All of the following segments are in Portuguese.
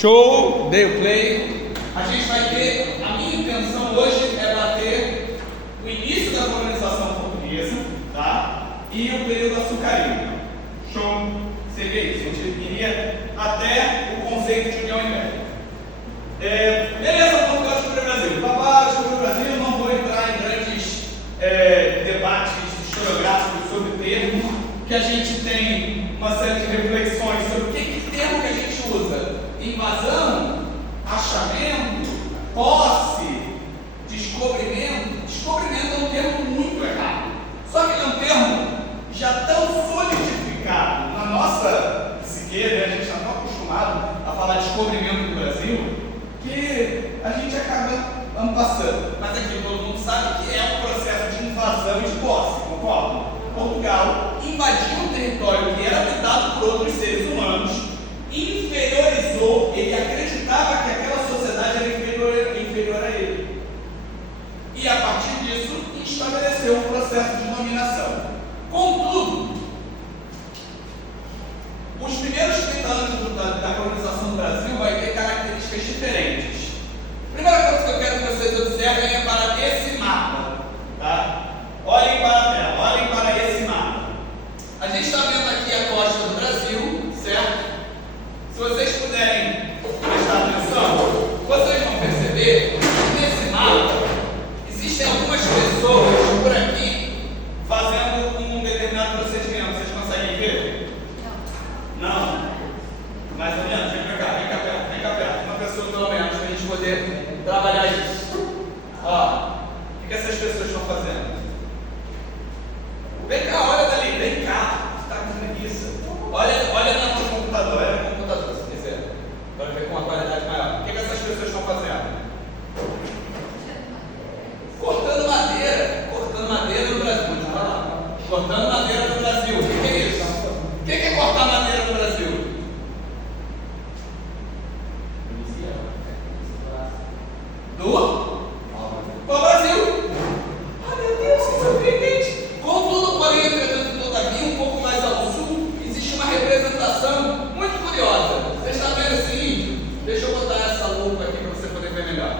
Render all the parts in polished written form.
Show, dei o play. A gente vai ter, a minha intenção hoje é bater o início da colonização portuguesa, tá? E o período açucarino. Show, seria isso. A gente iria até o conceito de União Ibérica. Beleza, Portugal descobriu o Brasil. Papá descobriu o Brasil, não vou entrar em grandes debates historiográficos sobre termos, que a gente tem uma série de reflexões sobre que termo que a gente usa. Invasão, achamento, posse, descobrimento. Descobrimento é um termo muito errado. Só que é um termo já tão solidificado na nossa psique, né? A gente está tão acostumado a falar de descobrimento do Brasil, que a gente acaba passando. Mas aqui todo mundo sabe que é um processo de invasão e de posse, concorda? Portugal invadiu um território que era habitado por outros seres humanos, inferiorizou, ele acreditava que aquela sociedade era inferior a ele. E a partir disso, estabeleceu um processo de dominação. Contudo, os primeiros 30 anos da colonização do Brasil vai ter características diferentes. A primeira coisa que eu quero que vocês observem é para esse mapa. Tá? Olhem para a tela, olhem para esse mapa. A gente está vendo aqui a costa do Brasil, certo? Se vocês puderem prestar atenção, vocês vão perceber que nesse mapa existem algumas pessoas por aqui fazendo um determinado procedimento. Vocês conseguem ver? Não? Mais ou menos? Vem cá perto, vem cá perto. Uma pessoa pelo menos, para a gente poder trabalhar isso. Ó, o que essas pessoas estão fazendo? Vem cá, olha dali, vem cá. Está com preguiça. Olha no computador, olha no computador, se quiser. Para ver com uma qualidade maior. O que essas pessoas estão fazendo? Cortando madeira no Brasil. Cortando madeira no Brasil. O que é isso? O que é cortar madeira no Brasil? Do Brasil. Ah, meu Deus, que surpreendente. Contudo, porém, entretanto, todavia, um pouco mais ao sul, existe uma representação muito curiosa. Você está vendo esse índio? Deixa eu botar essa lupa aqui para você poder ver melhor.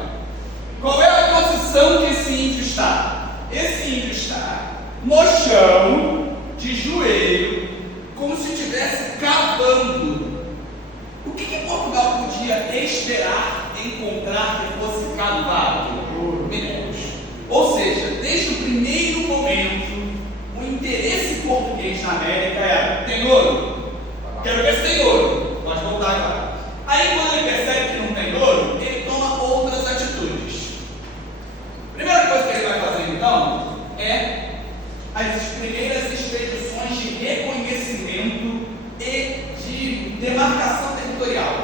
Qual é a posição que esse índio está? Esse índio está no chão, de joelho, como se estivesse cavando. O que Portugal podia esperar encontrar que fosse cavado? Minérios. Ou seja, desde o primeiro momento, o interesse português na América era: tem ouro? Quero ver se tem ouro. Pode voltar agora. Aí, quando ele percebe que não tem ouro, ele toma outras atitudes. A primeira coisa que ele vai fazer, então, é as primeiras expedições de reconhecimento e de demarcação territorial.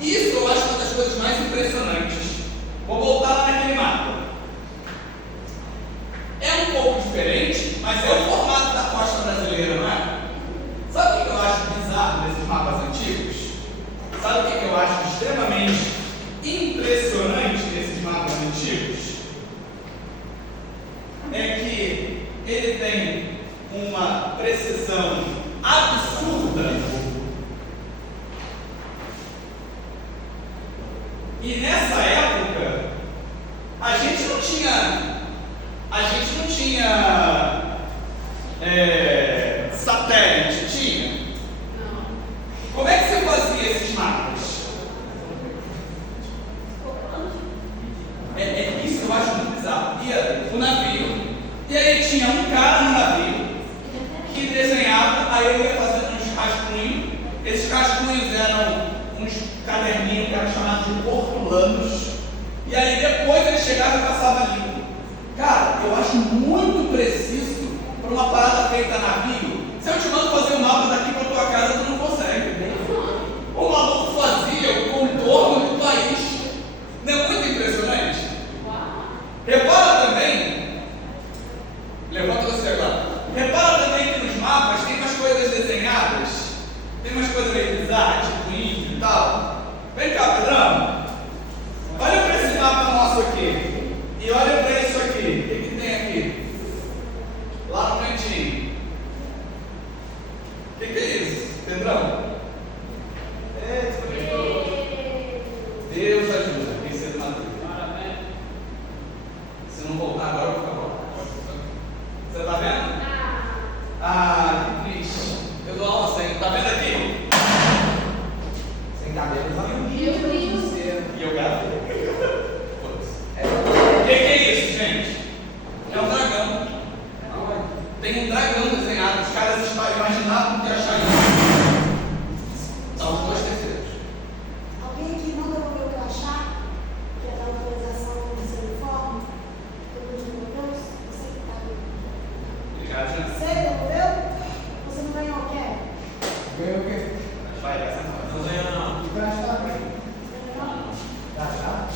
Isso eu acho uma das coisas mais impressionantes. Vou voltar lá naquele mapa. É um pouco diferente, mas é o formato da costa brasileira, não é? Sabe o que eu acho bizarro desses mapas antigos? Sabe o que eu acho extremamente impressionante nesses mapas antigos? É que ele tem uma precisão absurda. E nessa época, a gente não tinha satélite, tinha? Não. Como é que você fazia esses mapas? Isso eu acho muito bizarro. Ia o navio, e aí tinha um cara no navio que desenhava, aí eu ia fazendo uns rascunhos. Esses rascunhos eram uns caderninhos que eram chamados de portulanos, e aí depois ele chegava e passava limpo. Cara, eu acho muito preciso para uma parada feita a navio. Se eu te mando fazer um mapa daqui para tua casa, tu não consegue. O maluco fazia o contorno do país. Não é muito impressionante? Repara também, levanta você agora. Repara também que nos mapas tem umas coisas desenhadas, tem umas coisas meio bizarras, tipo índio e tal. Vem cá, Pedrão. Olha para esse mapa nosso aqui. E olha para isso aqui. O que tem aqui? Lá no cantinho. O que é isso, Pedrão? E eu gravei. O que é isso, gente? É um dragão. Tem um dragão desenhado. Os caras imaginavam que acharam isso. São os 2 terceiros. Alguém aqui não devolveu o crachá, que é da autorização do seu uniforme? Todo mundo devolveu? Você que está aí. Obrigado, gente. Você devolveu? Você não ganhou o quê? Ganhou o quê? Vai, essa Não ganha não. Crachá, Você ganhou? crachá.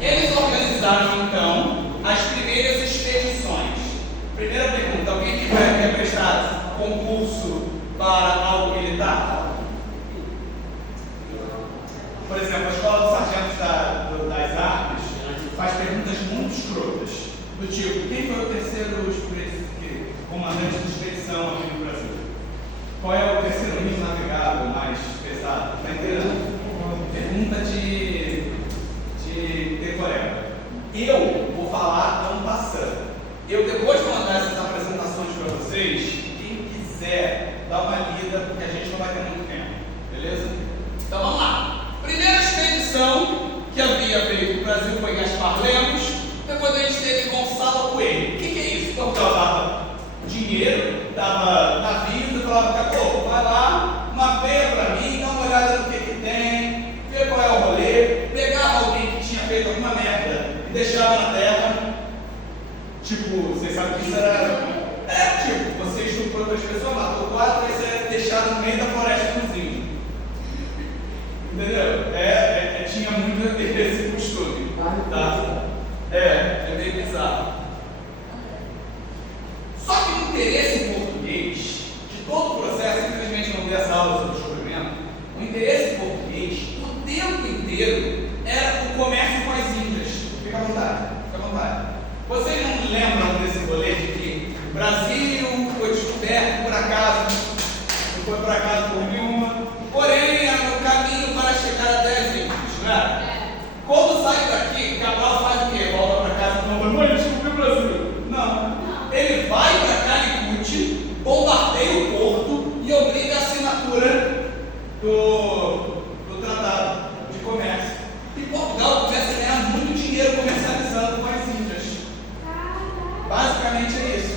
Eles organizaram, então, as primeiras expedições. Primeira pergunta: alguém que quer prestar concurso para algo militar? Por exemplo, a escola dos sargentos das armas faz perguntas muito escrotas, do tipo: quem foi o terceiro comandante de expedição aqui no Brasil? Qual é o terceiro rio navegável mais pesado? Está entendendo? Pergunta de decoreba. Eu vou falar ano passando. Eu, depois de mandar essas apresentações para vocês, quem quiser dar uma lida, porque a gente não vai ter muito tempo, beleza? Então vamos lá. Primeira expedição que havia feito o Brasil foi Gaspar Lemos. Depois a gente teve Gonçalo Coelho. O que é isso? Então dava dinheiro, dava navios e falava: acabou, vai lá, mapeia para mim, dá uma olhada no que tem, vê qual é o rolê. Pegava alguém que tinha feito alguma merda e deixava na terra. Tipo, vocês sabem que isso era. Tipo, você estuprou 2 pessoas, matou 4, e você é deixado no meio da floresta dos índios. Entendeu? Tinha muito esse costume. Tá? É meio bizarro. Só que o interesse português de todo o processo, infelizmente não dei essa aula sobre descobrimento, o interesse português o tempo inteiro era o comércio com as Índias. Fica à vontade, fica à vontade. Vocês não lembram desse rolê de que o Brasil foi descoberto por acaso, não foi por acaso por nenhuma, porém era no caminho para chegar até as Índias, não é? Quando sai daqui, Cabral faz o quê? Volta para casa e fala: mãe, descobriu o Brasil. Não. Ele vai para Calicut, bombardeia o porto e obriga a assinatura do Tratado de Comércio. E Portugal começa a ganhar muito dinheiro comercializando com as Índias. Basicamente é isso.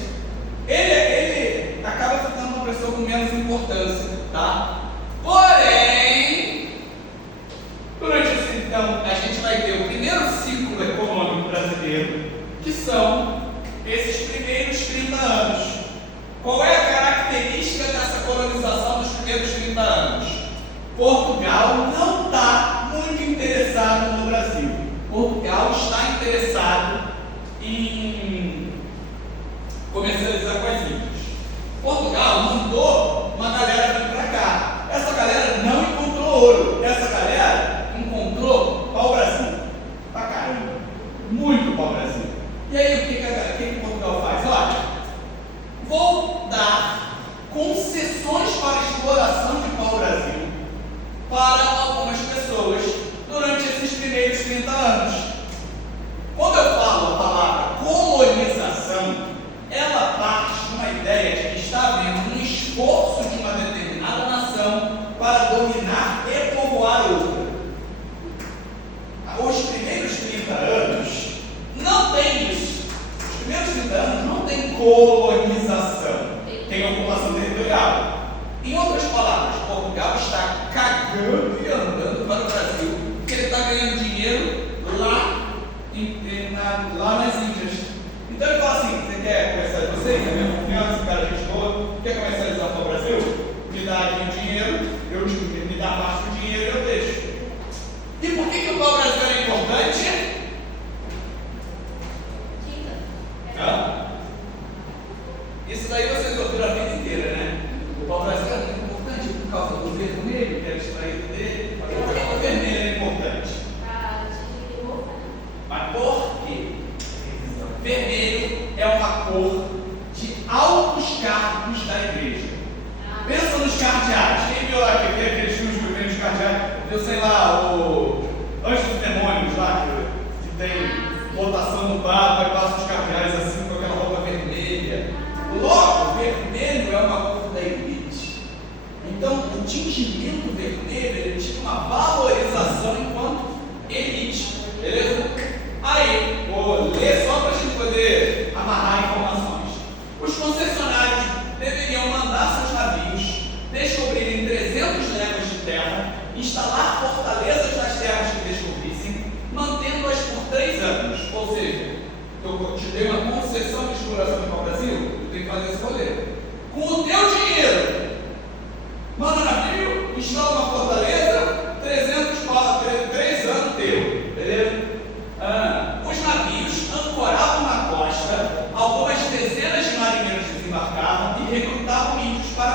Ele acaba ficando uma pessoa com menos importância, tá? Porém, durante esse então, a gente vai ter o primeiro ciclo econômico brasileiro, que são esses primeiros 30 anos. Qual é a característica dessa colonização dos primeiros 30 anos? Portugal não está muito interessado no Brasil. Portugal está interessado em comercializar com as Índias. Portugal mandou uma galera vir para cá. Essa galera não encontrou ouro. Essa galera encontrou pau-brasil. Pra caramba. Muito pau-brasil. E aí, o que Portugal faz? Olha, vou dar concessões para exploração de pau-brasil para algumas pessoas durante esses primeiros 30 anos. Quando eu falo a palavra colonização, ela parte de uma ideia de que está havendo um esforço de uma determinada nação para dominar e povoar outra. Os primeiros 30 anos não tem isso. Os primeiros 30 anos não tem colonização, tem ocupação territorial. Em outras palavras, Portugal está cagando e andando para o Brasil, porque ele está ganhando dinheiro lá nas Índias. Então ele fala assim: você quer comercializar? Você tem a minha confiança, cara, gente boa, quer comercializar para o Brasil? Me dá aqui o dinheiro, me dá parte do dinheiro e eu deixo. E por que o pau-brasil é importante? Isso daí vocês ouviram a vida inteira, né? O pau-brasil é muito importante por causa do vermelho, que era extraído dele. Por que o vermelho é importante? Mas por quê? Vermelho é uma cor de altos cargos da igreja. Pensa nos cardeais. Quem viu lá que aqueles filmes que vem os cardeais? Viu, sei lá, o Anjos dos Demônios lá, que tem votação no Papa e passa os cardeais assim com aquela roupa vermelha. Logo, vermelho é uma cor da elite. Então, o tingimento vermelho instalar fortalezas nas terras que descobrissem, mantendo-as por 3 anos. Ou seja, eu te dei uma concessão de exploração do pau-brasil, tu tem que fazer esse rolê. Com o teu dinheiro, manda navio, instala uma fortaleza, 3 anos teu, beleza? Os navios ancoravam na costa, algumas dezenas de marinheiros desembarcavam e recrutavam índios para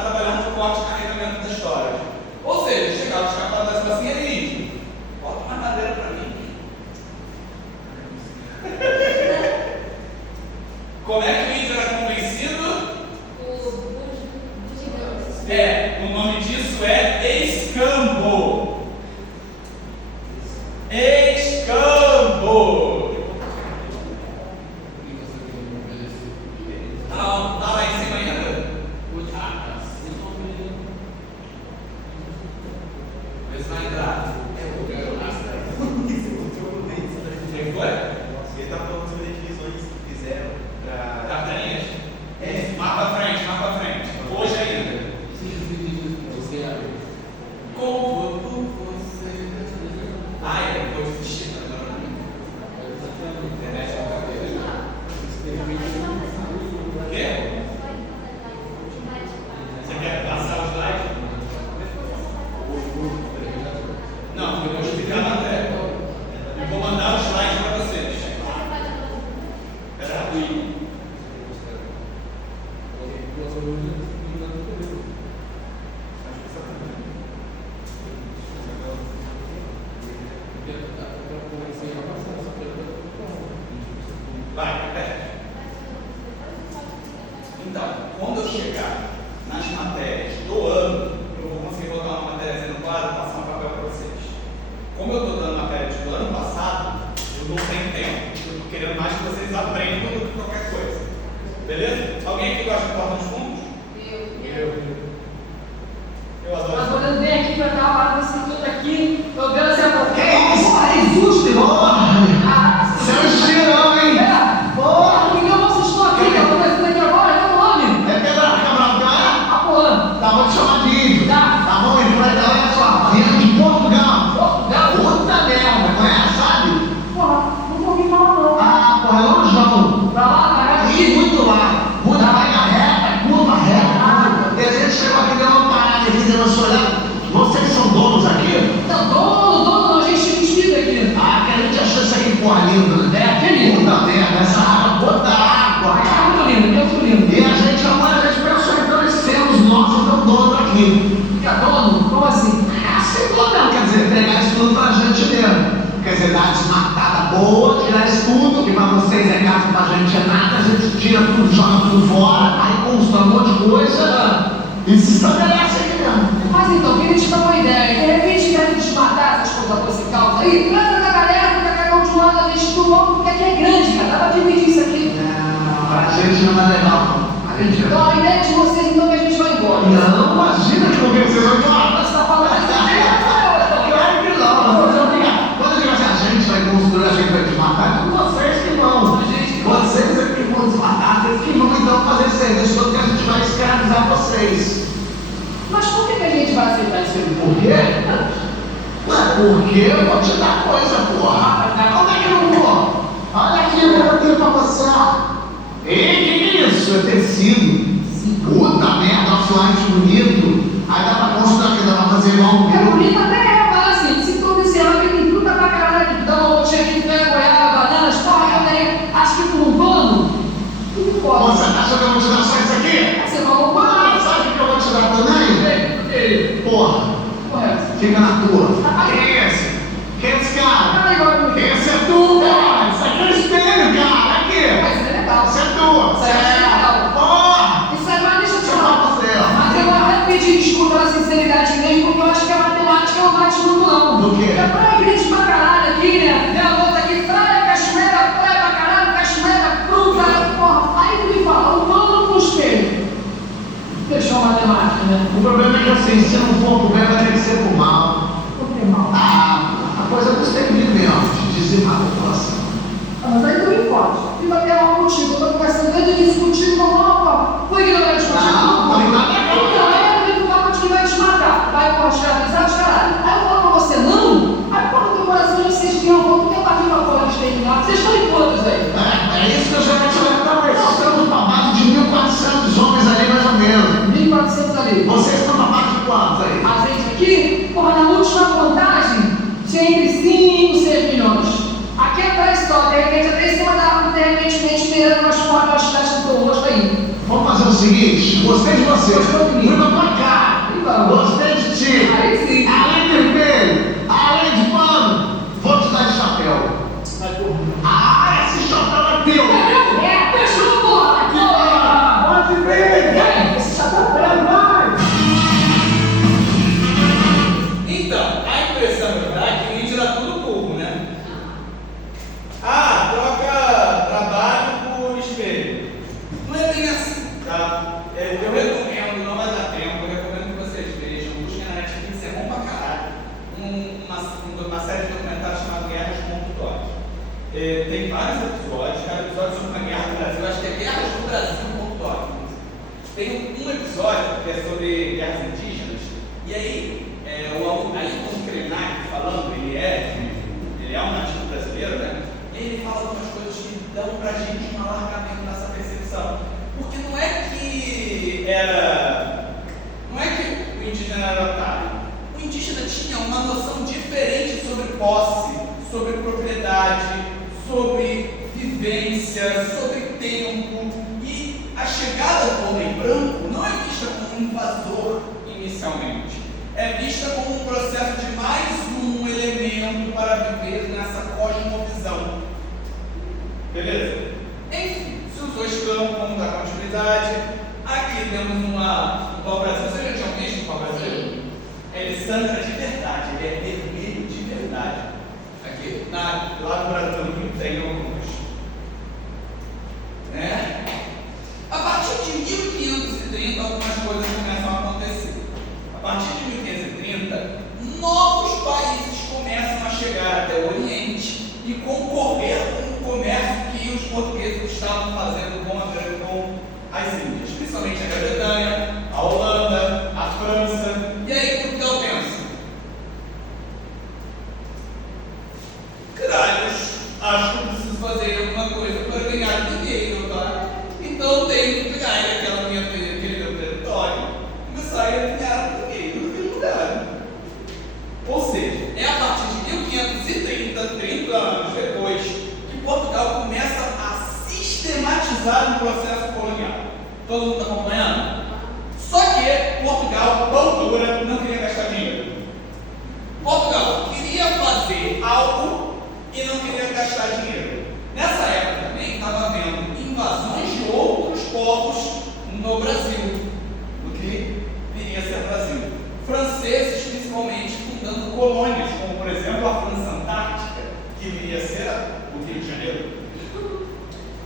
trabalhar no corte e carregamento das histórias. Ou seja, chegava os capatazes assim, ele índio, bota uma madeira para mim. Como é que o índio era convencido? O nome disso é escambo. Escambo. Não, tá lá em cima ainda. Vê se vai entrar. Quem foi? Ele está falando sobre definições que fizeram para. Capitanias? Mapa à frente. Hoje ainda. Como você. Eu vou desistir agora. Internet é uma cadeira. O quê? Você quer passar o slide? Não, eu vou explicar a matéria. Eu vou mandar o slide para vocês. Gratuito. Vai, repete. Então, quando eu chegar nas matérias do ano, eu vou conseguir botar uma matéria no quadro e passar um papel para vocês. Como eu estou dando matérias do ano passado, eu não tenho tempo. Eu estou querendo mais que vocês aprendam do que qualquer coisa. Beleza? Alguém aqui gosta de porta dos fundos? Eu adoro. Mas quando eu venho aqui pra cá, lá nesse tudo aqui, eu vejo assim, Que isso? É injusto, porra! Seu estirão, hein? Porra, que eu vocês estão aqui, que eu tô fazendo aqui agora, é o nome? É pedra Cabraltar? Apoiando. Tá, vou te chamar de índio. Tá. Tá bom, índio? Olha só. Vindo de Portugal. Portugal? Puta merda, conhece, sabe? Porra, não ouvi falar não. Ah, porra, é longeão. Pra lá, cara. Ih, muito lá. Muita vaga reta, curva reta. E a gente chegou aqui, deu uma parada aqui, deu uma olhada. Vocês são donos aqui? Então, dono, a gente tem espírito aqui. Ah, que a gente achou isso aqui, porra, lindo, né? É, que lindo. Puta merda, essa água, puta água, É cara. muito lindo, é muito lindo. E a gente pensou, então, eles sermos nós, então, dono aqui. Fica dono? Como assim? Assim, dono não, quer dizer, entregar isso tudo pra gente mesmo. Quer dizer, dar desmatada boa, tirar isso tudo, que pra vocês é gasto, pra gente é nada, a gente tira tudo, joga tudo fora, aí constrói um monte de coisa e se estabelece aqui mesmo. Mas então, queria te dar uma ideia. De repente, querem desmatar essas coisas por esse caos aí, traz a galera, fica cada um de um lado, a gente do outro, porque aqui é grande, cara. Dá pra dividir isso aqui. Não, pra gente não é legal, não. A gente Então, a ideia de vocês, então, que a gente vai embora. Não, imagina que não vocês vão embora. Você tá falando isso aqui? Claro que não, nós vamos brigar. Quando eu digo assim, a gente vai construir, a gente vai desmatar, é com vocês que vão. Vocês é que vão desmatar, vocês que vão então fazer serviço todo que a gente vai escravizar vocês. Mas por que a gente vai aceitar isso aí? Por quê? Ué, porque eu vou te dar coisa, porra. Como é que eu não vou? Olha aqui o que eu tenho pra você. Ei, que é isso? É tecido. Puta merda, offline bonito. Aí dá pra construir aqui, dá pra fazer igual um É meu. bonito até mas assim, se todo esse ano tem fruta pra caralho aqui, então eu tinha que ter goiaba, bananas, porra, eu daí, acho que por um pano, não pode. Você acha que eu vou te dar só isso aqui? Você falou um pano? Ah, sabe o que eu vou te dar também? Porra, Correto. fica na tua. Quem é esse? Quem é esse cara? Ah, igual a mim. Esse é tu, cara. Isso aqui é o espelho, cara. Aqui. Mas é legal. Isso é tu. Isso é legal. Porra. Isso aí, mas deixa eu te Deixa eu falar. falar pra você, ó. Mas eu vou até pedir desculpa pela sinceridade mesmo, porque eu acho que a matemática não bate muito não. Do quê? É praia grande pra caralho aqui, né? Tem a outra aqui, praia, cachoeira, praia pra caralho, cachoeira, fruta, porra. Aí tu me fala, um pano com espelho. Fechou a matemática, né? O problema é que assim, se não for pro bem, vai ter que ser pro mal. Por que mal? A coisa não tem vindo mesmo, de dizimar a população. Ah, mas aí tu me pode. E vai ter algo contigo. Eu tô conversando desde o início contigo, como opa, foi ignorante contigo. Não, não tem nada a ver. Então, é o deputado que vai te matar. Vai escravizar os caras. 25 milhões. Aqui atrás só, de repente, até em cima da árvore, de repente, mirando nas portas, as festas do rosto aí. Vamos fazer o seguinte, gostei de você. Gostou de mim? Muda pra cá. Gostei de ti. Aí sim. Além de vermelho, além de pano, vou te dar de chapéu. Esse chapéu é teu. É, fechou, porra! Porra! Pode ver. Esse chapéu é mais! Então, a impressão é que o índio era tudo burro, né? Ah, troca trabalho por espelho. Não é bem assim, tá? Eu recomendo, não vai dar tempo, eu recomendo que vocês vejam, busquem na Netflix, é bom pra caralho. Uma série de documentários chamada Guerras contra o Dodge. Tem vários episódios, cada episódio sobre uma guerra do Brasil, acho que é Guerras do Brasil contra o Dodge. Tem um episódio que é sobre guerras indígenas, e aí, o Ayrton Krenak falando, ele é um nativo brasileiro, né? Ele fala algumas coisas que dão pra gente um alargamento nessa percepção. Porque não é que o indígena era otário. O indígena tinha uma noção diferente sobre posse, sobre propriedade, sobre vivência, sobre tempo. E a chegada do homem branco não é vista como um invasor inicialmente. É vista como um processo de mais um elemento para viver nessa cosmovisão. Beleza? Enfim, se usou esse campo como da continuidade, aqui temos um pau-brasil. Você já tinha visto o pau-brasil? Ele sangra de verdade, ele é vermelho de verdade. Aqui, lá no Brasil tem alguns. Né? A partir de 1530, algumas coisas começam a acontecer. A partir de 1530, novos países começam a chegar até o Oriente e concorrer com o comércio que os portugueses estavam fazendo com as Índias, principalmente a Grã-Bretanha, a Holanda, a França. E aí, Portugal pensa: caralhos, acho que eu preciso fazer alguma coisa para ganhar dinheiro, tá? Então eu tenho que pegar aquele meu território e começar a ganhar dinheiro naquele lugar. Ou seja, é a partir de 1530, 30 anos depois, que Portugal começa a sistematizar um processo colonial. Todo mundo está acompanhando? Só que Portugal, pão dura, não queria gastar dinheiro. Portugal queria fazer algo e não queria gastar dinheiro. Nessa época também estava havendo invasões de outros povos no Brasil, no que viria a ser o Brasil. Franceses, principalmente, fundando colônias, como por exemplo a França Antártica, que viria a ser o Rio de Janeiro.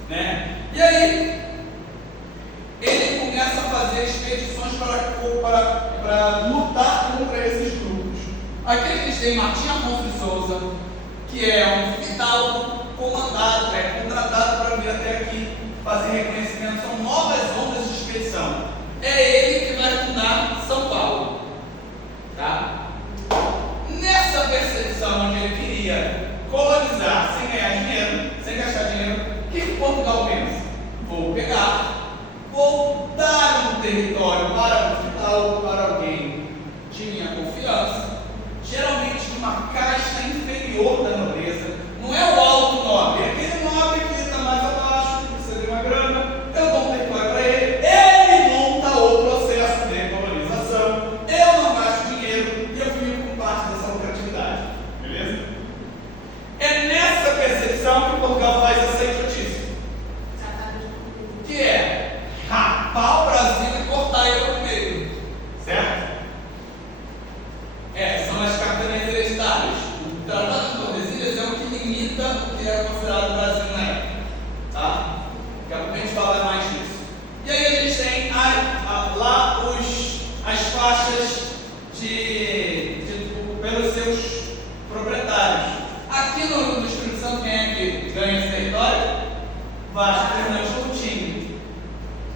Né? E aí, ele começa a fazer expedições para lutar contra esses grupos. Aqui a gente tem Martim Afonso de Souza, que é um fidalgo contratado para vir até aqui fazer reconhecimento. São novas ondas de expedição. É ele que vai fundar São Paulo. Tá? Nessa percepção onde ele queria colonizar sem ganhar dinheiro, sem gastar dinheiro, o que Portugal pensa? Vou dar um território para um fidalgo, para alguém de minha confiança, geralmente de uma casta inferior da nobreza. Não é o alto nobre, é aquele nobre que está mais abaixo, que precisa de uma grana. Eu dou um território para ele monta o processo de colonização, eu não gasto dinheiro e eu fico com parte dessa lucratividade. Beleza? É nessa percepção que Portugal faz essa idiotice, que é rapar o Brasil e cortar ele no meio. Certo? São as capitanias hereditárias. O Tratado de Tordesilhas é o que limita o que era considerado o Brasil na época. Tá? Daqui a pouco a gente fala mais disso. E aí a gente tem lá as faixas pelos seus proprietários. Aqui no Espírito Santo, quem é que ganha esse território? Vasco Fernandes Coutinho.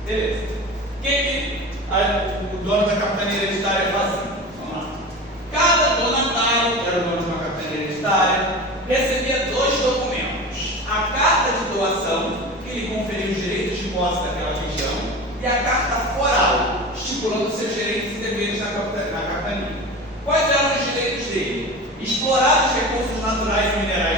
Beleza. O que o dono da capitania hereditária fazia? Vamos lá. Cada donatário, que era o dono de uma capitania hereditária, recebia 2 documentos: a carta de doação, que lhe conferia os direitos de posse daquela região, e a carta foral, estipulando seus direitos e deveres na capitania. Quais eram os direitos dele? Explorar os recursos naturais e minerais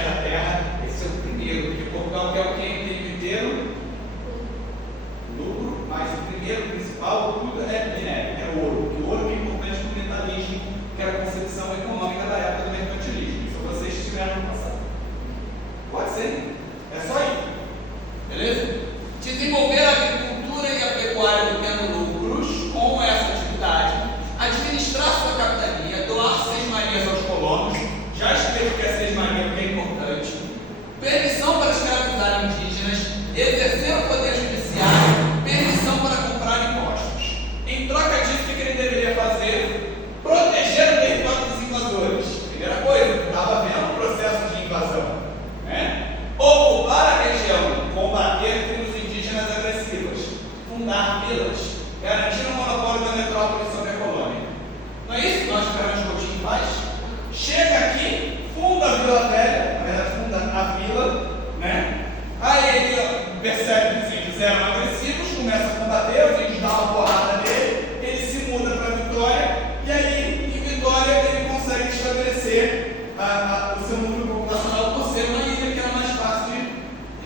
o seu número populacional por ser uma ilha que era mais fácil de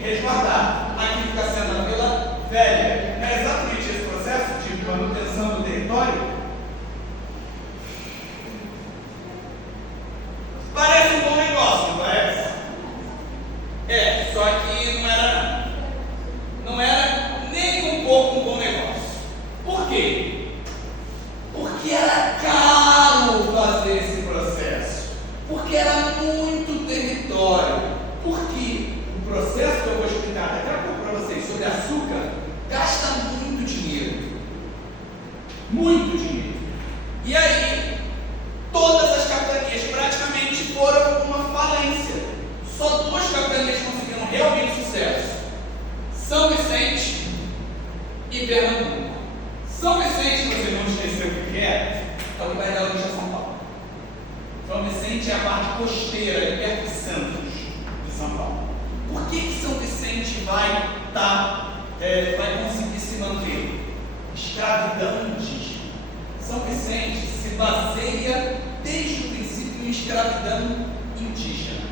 resguardar. Aqui fica sendo a Vila Velha. É exatamente esse processo de manutenção do território. Parece um bom negócio, não parece? É, só que não era não. Não era nem um pouco um bom negócio. Por quê? Porque era caro fazer esse processo. Porque era muito território. Porque o processo que eu vou explicar daqui a pouco para vocês sobre açúcar gasta muito dinheiro. Muito dinheiro. E aí, todas as capitanias praticamente foram uma falência. Só 2 capitanias conseguiram realmente sucesso: São Vicente e Pernambuco. São Vicente, você não esqueceu o que é o que vai dar origem a São Paulo. São Vicente é a parte costeira, é perto de Santos, de São Paulo. Por que São Vicente vai conseguir se manter? Escravidão indígena. São Vicente se baseia desde o princípio em escravidão indígena.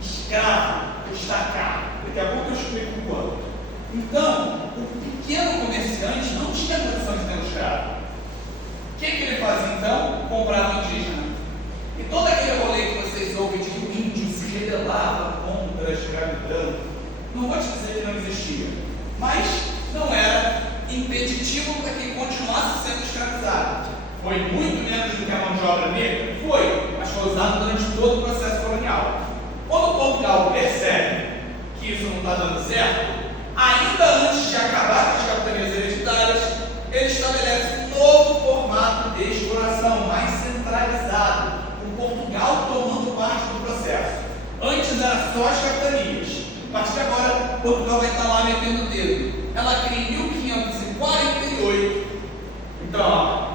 Escravo, destacar. Daqui a pouco eu explico o quanto. Então, o pequeno comerciante não tinha condição de ter um escravo. O que ele fazia então? Comprava indígena. E todo aquele rolê que vocês ouvem de que o índio se rebelava contra a escravidão, não vou te dizer que não existia, mas não era impeditivo para que continuasse sendo escravizado. Foi muito menos do que a mão de obra negra? Foi, mas foi usado durante todo o processo colonial. Quando Portugal percebe que isso não está dando certo, ainda antes de acabar com as capitanias hereditárias, ele estabelece um novo formato de exploração, mais centralizado, com Portugal tomando parte do processo. Antes era só as capitanias. A partir de agora, Portugal vai estar lá metendo o dedo. Ela cria em 1548. Então, ó,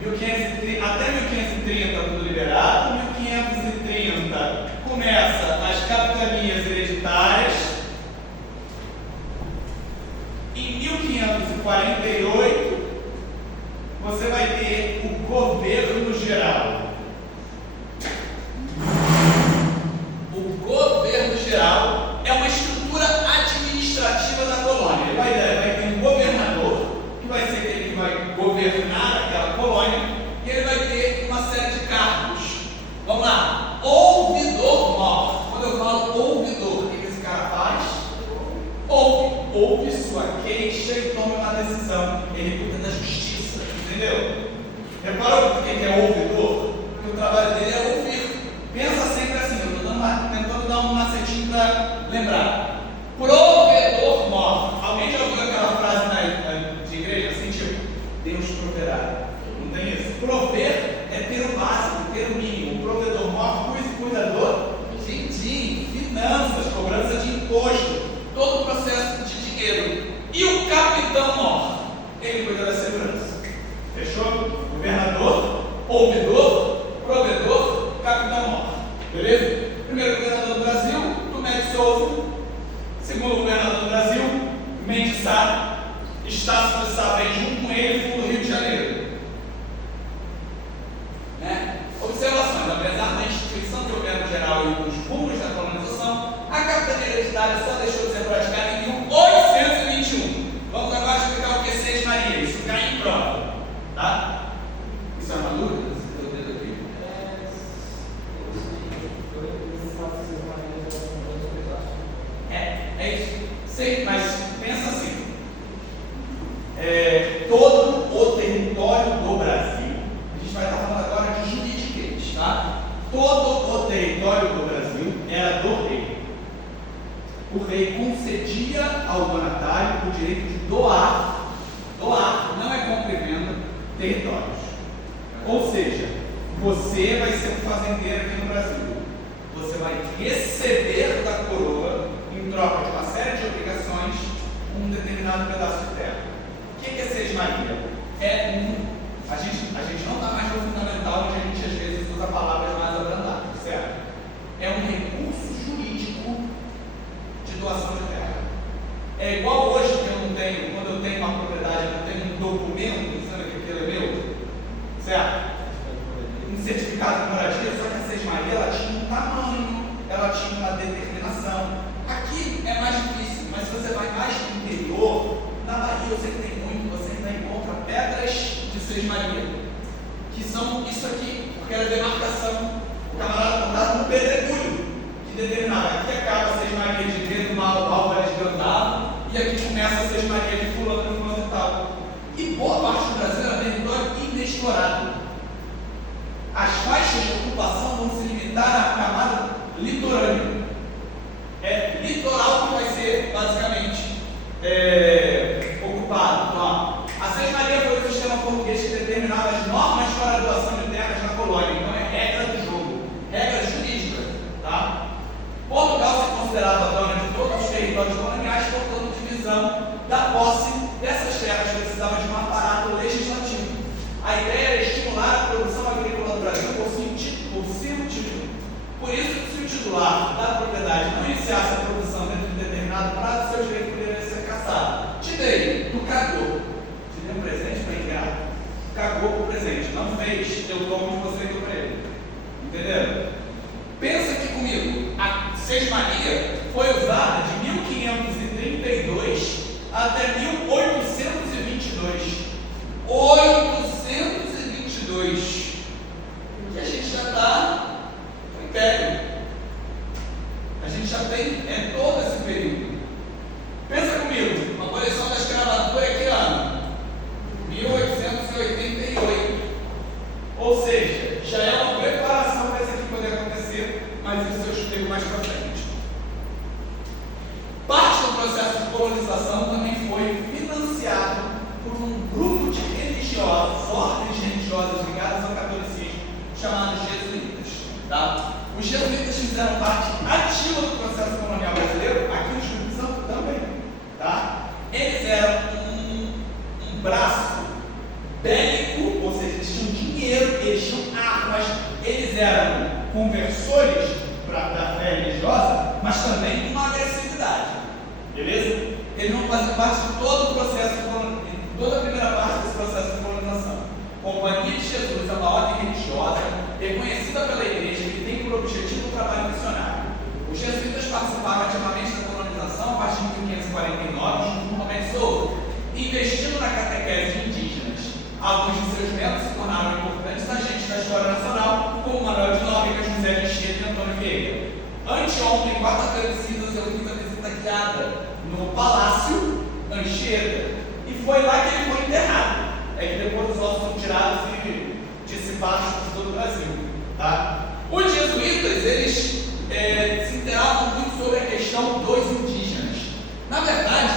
até 1530 tudo liberado. 1530 começa as capitanias hereditárias. Em 1548 você vai ter o governo geral. O governo geral é uma estrutura administrativa da colônia. Ele vai ter um governador, que vai ser aquele que vai governar aquela colônia, e ele vai ter uma série de cargos. Vamos lá. Ouvidor-mor. Quando eu falo ouvidor, o que esse cara faz? Ouve sua queixa e toma uma decisão. Ele cuida da justiça, entendeu? Reparou por que é ouvidor? Porque o trabalho dele é ouvir. Pensa sempre assim, eu estou tentando dar um macetinho para lembrar. Provedor-mor. Alguém já ouviu aquela frase de igreja assim, tipo, Deus proverá? Não tem isso? Prover é ter o básico, ter o mínimo. Provedor-mor, cuidador de finanças, cobrança de imposto, todo o processo de dinheiro. E o capitão-mor? Ele cuida da segurança. Fechou? Governador, ouvidor, provedor, capitão-mor. Beleza? Primeiro governador do Brasil, Tomé de Souza. Segundo governador do Brasil, Mendes Sá. Estácio de Sá vem junto com ele para o Rio de Janeiro. Né? Observações: apesar da instituição do governo geral e dos rumos da colonização, a capitania hereditária só deixou de ser praticada em 1821. Vamos agora explicar o que é Seis Marias. Isso cai em prova. Tá? Isso é uma dúvida? Você tem o dedo aqui? É isso. Sei, mas pensa assim. Todo o território do Brasil, a gente vai estar falando agora de juridiquês, tá? Todo o território do Brasil era do rei. O rei concedia ao donatário o direito de doar, não é compra e venda, territórios. Ou seja, você vai ser um fazendeiro aqui no Brasil. Você vai receber da coroa, em troca de uma série de obrigações, um determinado pedaço de terra. O que é Seis Marias? A gente não está mais no fundamental, onde a gente às vezes usa palavras mais abrandadas, certo? É um recurso jurídico de doação de terra. É igual hoje que eu não tenho, quando eu tenho uma propriedade, eu não tenho um documento dizendo que aquilo é meu, certo? Um certificado de moradia, só que a Seis Marias determinava, aqui acaba a Sesmaria de Pedro, Álvares de Gandavo, e aqui começa a Sesmaria de fulano e tal. E boa parte do Brasil era território inexplorado. As faixas de ocupação vão se limitar à camada litorânea. É litoral que vai ser basicamente ocupado. Então, a Sesmaria foi o sistema português que determinava as normas para a doação de terras na colônia. Então é regra do jogo, regra jurídica. Tá? Portugal se considerava dona de todos os territórios coloniais, portanto, divisão da posse dessas terras precisava de um aparato legislativo. A ideia era estimular a produção agrícola do Brasil por seu título. Por isso, se o titular da propriedade não iniciasse a produção dentro de um determinado prazo, seu direito poderia ser cassado. Te dei, tu cagou. Te dei um presente para ingrato. Cagou por presente. Não fez, eu tomo de você e dou para ele. Entenderam? Pensa aqui comigo. A Sesmaria foi usada de 1532 até 1822. 822. Que a gente já está no Império. A gente já tem todo esse período. Pensa comigo, uma abolição da escravatura é que ano? 1888. Ou seja, já é uma preparação para isso aqui poder acontecer, mas isso eu explico mais para frente. Parte do processo de colonização também foi financiado por um grupo de religiosos, ordens religiosas ligadas ao catolicismo, chamados jesuítas. Tá? Os jesuítas fizeram parte ativa do processo colonial brasileiro, aqui no Espírito Santo também. Tá? Eles eram um braço bélico, ou seja, eles tinham dinheiro, eles tinham armas, eles eram conversores da fé religiosa, mas também com uma agressividade. Beleza? Eles não faziam parte de todo o processo de toda a primeira parte desse processo de colonização. Companhia de Jesus é uma ordem religiosa reconhecida pela Igreja que tem por objetivo o trabalho missionário. Os jesuítas participaram ativamente da colonização a partir de 1549, junto com Tomé de Souza, investindo na catequese de indígenas. Alguns de seus membros se tornaram importantes agentes da história nacional, como Manuel de Nóbrega, José de Anchieta e Antônio Vieira. Anteontem, quarta-feira de cinzas, eu fiz a visita guiada no Palácio Anchieta. E foi lá que ele foi enterrado. É que depois os ossos são tirados e dissipados por todo o Brasil. Tá? Os jesuítas, eles se interavam muito sobre a questão dos indígenas. Na verdade,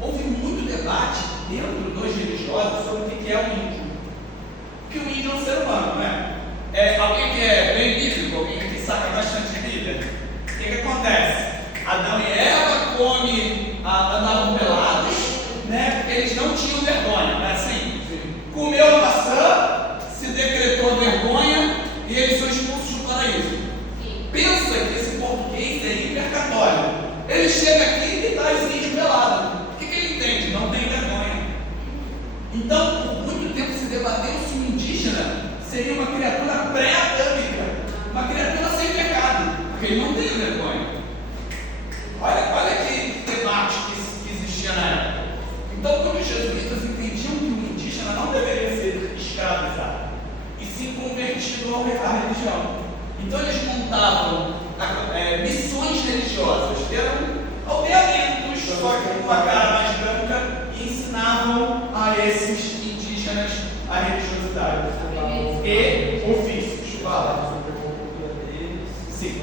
houve muito debate dentro dos religiosos sobre o que é um índio. Porque o índio é um ser humano, né? Alguém que é bem bíblico, alguém que saca bastante de Bíblia. O que acontece? Adão e Eva andavam pelados, né? Porque eles não tinham vergonha, não é assim? Comeu a maçã, se decretou vergonha e eles são expulsos do paraíso. Pensa que esse português é hipercatólico. Ele chega aqui e traz índio pelado. O que ele entende? Não tem vergonha. Então, por muito tempo se debateu se o indígena seria uma criatura pré-adâmica, uma criatura sem pecado, porque ele não tem vergonha. Olha que debate que existia na época. Então, quando os jesuítas entendiam que o indígena não deveria ser escravizado, e sim convertido à religião. Então, eles montavam missões religiosas, que eram aldeamentos, só que com a cara mais branca, e ensinavam a esses indígenas a religiosidade e ofícios. Fala. Sim.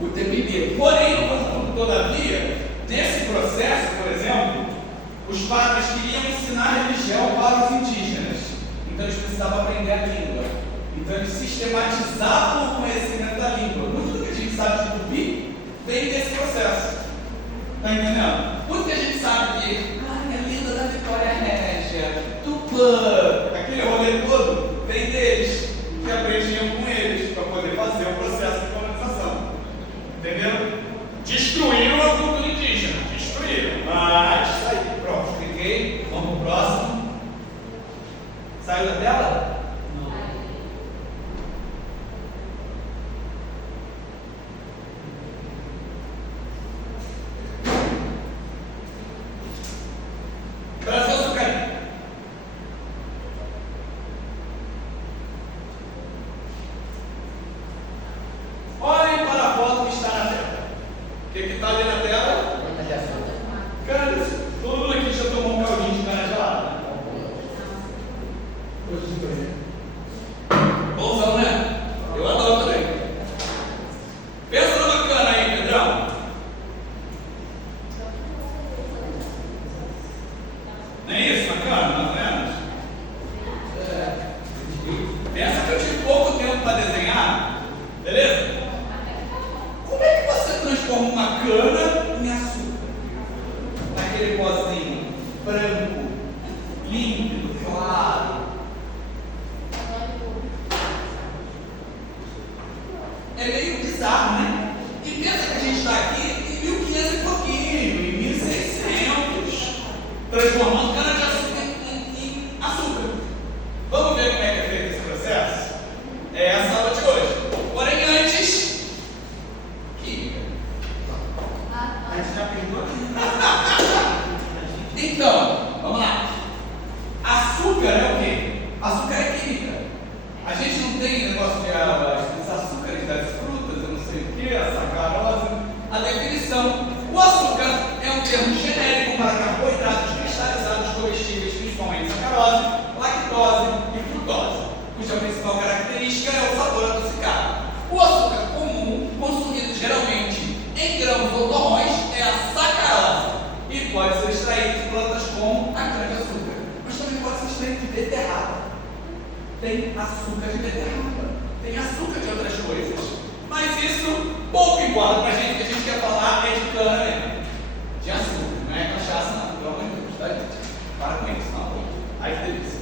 O tempo inteiro. Porém, todavia, nesse processo, por exemplo, os padres queriam ensinar a religião para os indígenas. Então eles precisavam aprender a língua. Então eles sistematizavam o conhecimento da língua. Muito do que a gente sabe de Tupi vem desse processo. Está entendendo? Muito que a gente sabe que a linda da Vitória Régia, Tupã, aquele rolê todo, vem deles, que aprendiam com eles para poder fazer o processo de colonização. Entendeu? Destruíram a cultura indígena. Destruíram. Mas, aí, pronto, cliquei. Vamos pro próximo. Saiu da tela? Não. Brasil açucareiro. Olhem para que está ali na tela? Cana. Todo mundo aqui já tomou um caldinho de cana gelada? Bonzão, né? Eu adoro também. Pensa numa cana aí, Pedrão. Não é isso, uma cana, mais ou menos? Pensa que eu tive pouco tempo para desenhar, beleza? Como é que você transforma uma cana em açúcar? Naquele pozinho branco, límpido, claro. É meio bizarro, né? E pensa que a gente está aqui em 1500 e pouquinho, em 1600, transformando cana de açúcar em açúcar. Vamos ver como é que é feito esse processo? É essa aula de hoje. Porém, antes, química. A gente já perguntou? Então, vamos lá. Açúcar é o quê? Açúcar é química. A gente não tem negócio de os açúcares das frutas, eu não sei o que, a sacarose. A definição: o açúcar é um termo genérico para carboidratos cristalizados comestíveis, principalmente sacarose, lactose e frutose, cuja principal característica é o sabor adocicado. O açúcar comum, consumido geralmente em grãos ou torrões, é a sacarose e pode ser extraído de plantas como a cana-de-açúcar, mas também pode ser extraído de beterraba. Tem açúcar de beterraba, tem açúcar de outras coisas, mas isso pouco importa pra gente, o que a gente quer falar é de cana mesmo, de açúcar, não é cachaça não, pelo amor de Deus, tá, gente? Para com isso, não, aí que delícia.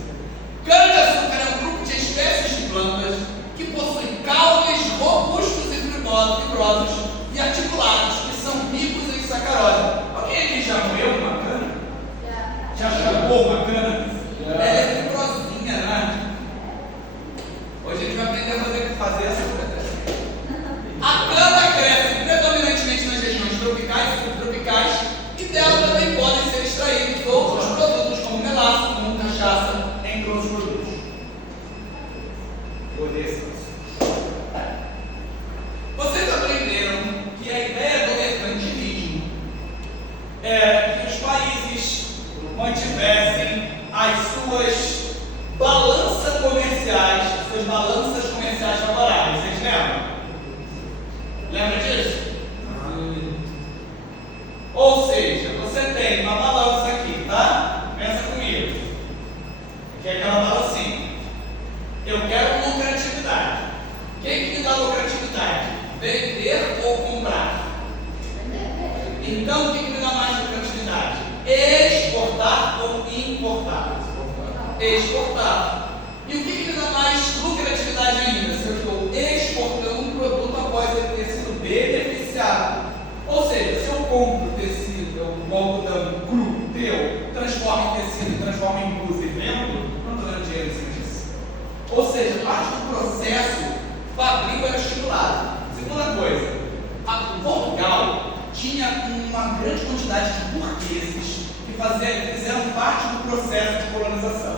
Cana-de-açúcar é um grupo de espécies de plantas que possuem caules robustos e fibrosos e articulados, que são ricos em sacarose. Alguém aqui já moeu uma cana? Já chapou uma cana? Ela é fibrosinha, né? Hoje a gente vai aprender a fazer açúcar. A cana cresce predominantemente nas regiões tropicais e subtropicais e dela também podem ser extraídos outros produtos como melaço, como cachaça, entre outros produtos. Vocês aprenderam que a ideia do mercantilismo é que os países mantivessem as suas balanças comerciais favoráveis. Vocês lembram? Lembra disso? Ou seja, você tem uma balança aqui, tá? Pensa comigo. Que é aquela balancinha. Eu quero lucratividade. Quem que me dá lucratividade? Vender ou comprar? Então, o que me dá mais lucratividade? Exportar ou importar? Exportar. E o que me dá mais lucratividade ainda? Se eu estou exportando um produto após ele ter sido beneficiado. Ou seja, se eu compro tecido, eu compro cru teu, transformo em tecido, transformo em blusa e vendo, não estou dando dinheiro em cima disso. Ou seja, parte do processo fabril era estimulado. Segunda coisa, Portugal tinha uma grande quantidade de burgueses que fizeram parte do processo de colonização.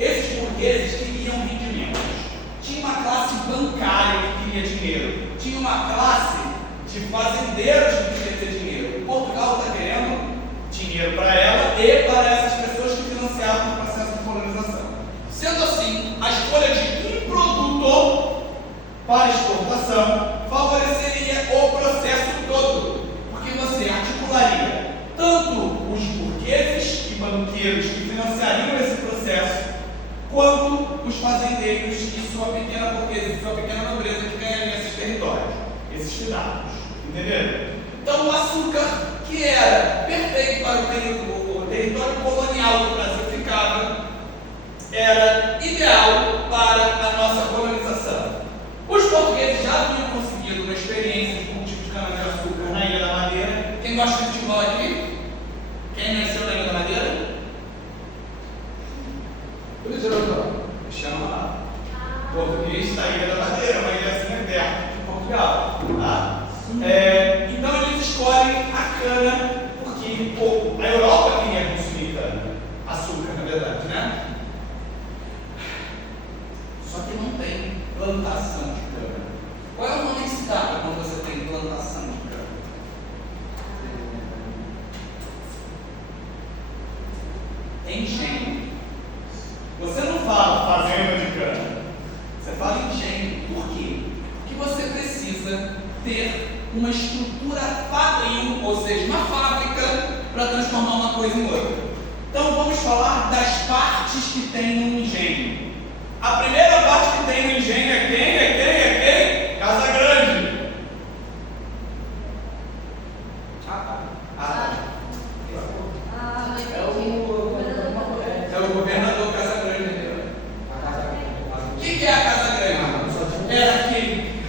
Esses burgueses queriam rendimentos. Tinha uma classe bancária que queria dinheiro. Tinha uma classe de fazendeiros que queria ter dinheiro. Portugal está querendo dinheiro para ela e para essas pessoas que financiavam o processo de colonização. Sendo assim, a escolha de um produto para exportação favoreceria o processo todo, porque você articularia tanto os burgueses e banqueiros que financiariam esse processo, quanto os fazendeiros e sua pequena burguesia, sua pequena nobreza que ganhariam esses territórios, esses pedaços. Entenderam? Então o açúcar, que era perfeito para o território colonial que o Brasil ficava, era ideal para a nossa colonização. Os portugueses já haviam conseguido uma experiência de cultivo de cana-de-açúcar na Ilha da Madeira. Quem gosta de futebol aqui? Quem nasceu na Ilha da Madeira? Chama lá. Português da Ilha da Madeira, uma ilha assim perto de Portugal. Tá? Então eles escolhem a cana porque a Europa queria consumir cana, açúcar na verdade, né? Só que não tem plantação de cana. Qual é o nome que se dá quando você tem plantação de cana? uma estrutura fabril, ou seja, uma fábrica, para transformar uma coisa em outra. Então vamos falar das partes que tem no engenho. A primeira parte que tem no engenho é quem? Casa Grande. É o governador Casa Grande, entendeu? O que é a Casa Grande? Era aquele.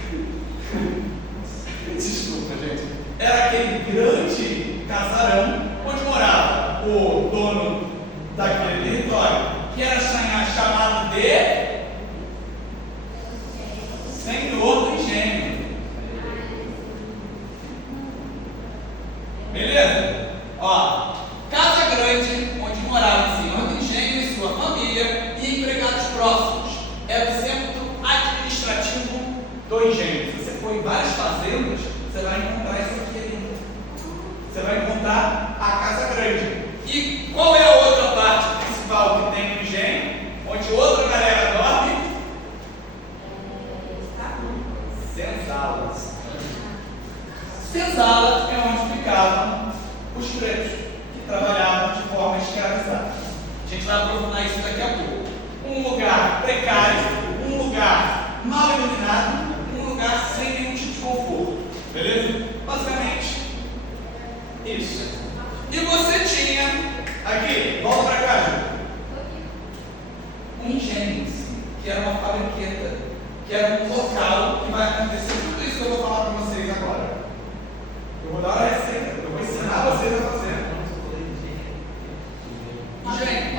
Desculpa, gente. Era aquele grande casarão onde morava o dono daquele território, que era chamado de Senhor do Engenho. Beleza? Ó, Casa Grande, onde morava o Senhor do Engenho e sua família e empregados próximos. Era o centro administrativo do engenho. Se você for em várias fazendas, você vai encontrar isso aqui ainda. Você vai encontrar a Casa Grande. E qual é a outra parte principal que tem no engenho? Onde outra galera dorme? Senzalas. Senzalas é onde ficavam os pretos que trabalhavam de forma escravizada. A gente vai aprofundar isso daqui a pouco. Um lugar precário, um lugar mal iluminado, um lugar sem nenhum tipo de conforto. Beleza? Basicamente, isso. E você tinha aqui, volta pra cá, um engenho, que era uma fabriqueta, que era um local que vai acontecer tudo isso que eu vou falar para vocês agora. Eu vou dar uma receita, eu vou ensinar vocês a fazer. Engenho,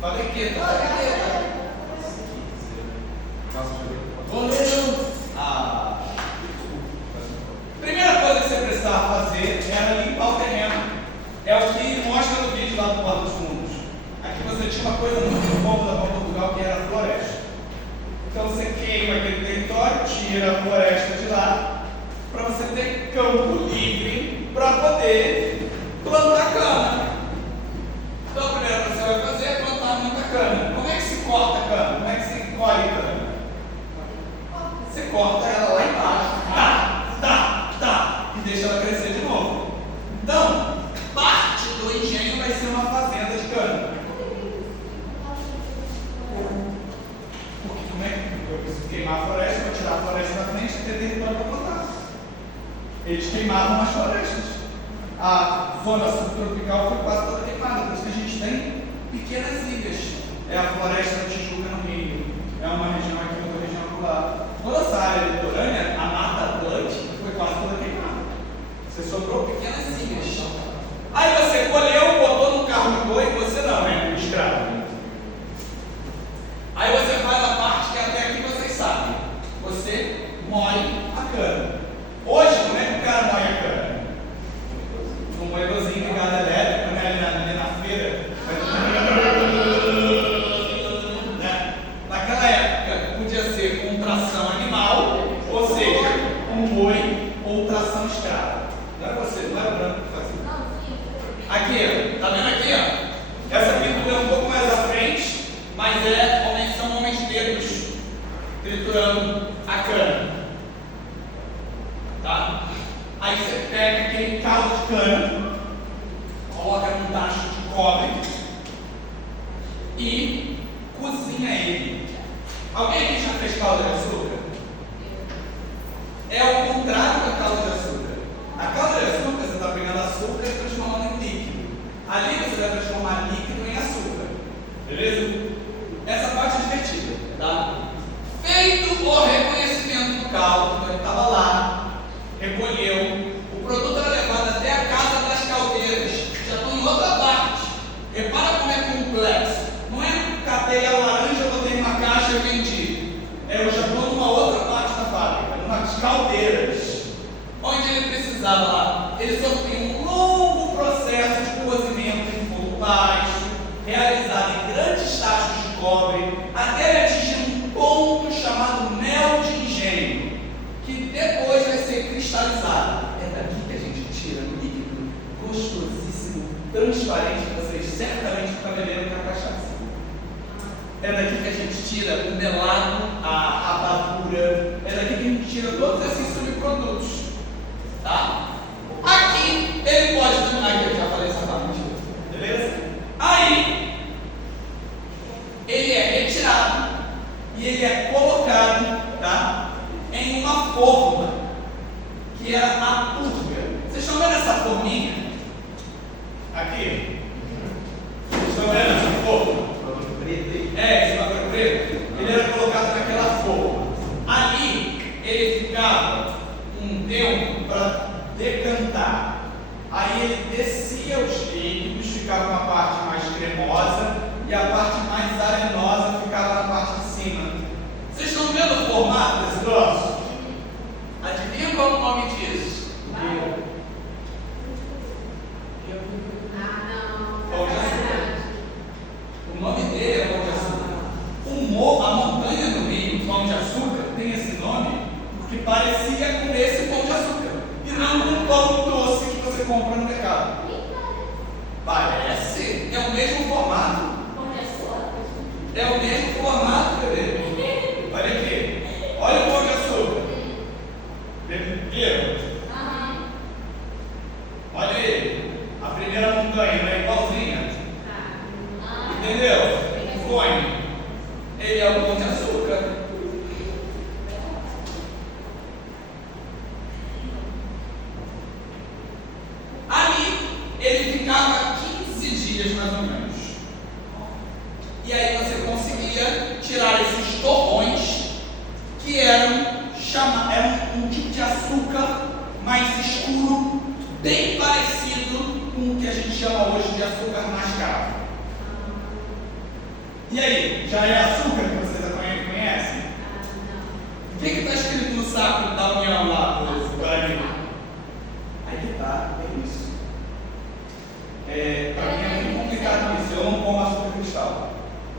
fabriqueta. Goleiro. Primeira coisa que você precisava fazer era limpar o terreno. É o que mostra no vídeo lá do Porta dos Fundos. Aqui você tinha uma coisa muito boa da Portugal, que era a floresta. Então você queima aquele território, tira a floresta de lá, para você ter campo livre para poder plantar cana. Então a primeira coisa que você vai fazer é plantar muita cana. Como é que se corta a cana? Como é que se colhe cana? Você corta ela lá embaixo, e deixa ela crescer de novo. Então, parte do engenho vai ser uma fazenda de cana. Porque como é que eu preciso queimar a floresta para tirar a floresta da frente e ter território para plantar? Eles queimavam as florestas. A zona subtropical foi quase toda queimada, por isso que a gente tem pequenas ilhas. É a floresta da Tijuca no Rio, é uma região aqui, outra região por lá. Toda essa área litorânea, a Mata Atlântica, foi quase toda queimada. Você sobrou pequenas ilhas. Aí você colheu, botou no carro de boi, você não, né? Escravo. Aí você faz a parte que até aqui vocês sabem. Você moe a cana. Hoje, como é que o cara moe a cana? Um moedorzinho ligado elétrico, né? Ali na feira. Né? Naquela época, podia ser com tração animal, ou seja, um boi ou tração escrava. Não era você, não era o branco que fazia. Aqui, tá vendo aqui, ó? Essa pintura é um pouco mais à frente, mas são homens negros triturando a cana. Tá? Aí você pega aquele caldo de cana, coloca num tacho de cobre e cozinha ele. Alguém aqui já fez caldo de açúcar? É o contrário da calda de açúcar. A calda de açúcar você está pegando açúcar e transformando em líquido. Ali você vai transformar líquido em açúcar. Beleza? Essa parte é divertida, tá? Feito o reconhecimento do caldo, então ele estava lá, recolheu, o produto era levado até a casa das caldeiras, já estou em outra parte. Repara como é complexo. Não é catei a laranja, botei numa caixa e vendi. Eu já estou numa outra parte da fábrica, numas caldeiras, onde ele precisava lá. Ele sofreu um longo processo de cozimento em fogo baixo, realizado em grandes tachos de cobre, até ele atingir um ponto chamado mel de engenho, que depois vai ser cristalizado. É daqui que a gente tira o líquido gostosíssimo, transparente, que vocês certamente nunca beberam com a cachaça. É daqui que a gente tira o melado, a rapadura, é daqui que a gente tira todos esses subprodutos. forma, que era a purga. Vocês estão vendo essa forminha? Aqui? Vocês estão vendo essa forma? Esse bagulho preto. Ele era colocado naquela forma. Ali, ele ficava um tempo para decantar. Aí ele descia os líquidos, ficava uma parte mais cremosa e a parte mais arenosa ficava na parte de cima. Vocês estão vendo o formato desse troço? Adivinha qual é o nome disso? Pão de açúcar. O nome dele é Pão de Açúcar. A montanha do Rio, Pão de Açúcar, tem esse nome porque parecia com esse Pão de Açúcar e não com um pão doce que você compra no mercado. Parece, é o mesmo formato. É o mesmo formato, bebê. Olha aqui. Olha o Pão de Açúcar. Viram? Olha ele. A primeira montanha não é igualzinha. Entendeu? O cone. Ele é o Pão de Açúcar. Ali, ele ficava 15 dias mais ou menos. E aí você conseguia tirar esses torrões que eram um tipo de açúcar mais escuro, bem parecido com o que a gente chama hoje de açúcar mascavo. E aí, já é açúcar que vocês conhecem? O que está escrito no saco da União lá do Guarani? Aí que tá, é isso. Para mim é muito complicado isso. Eu não como açúcar cristal,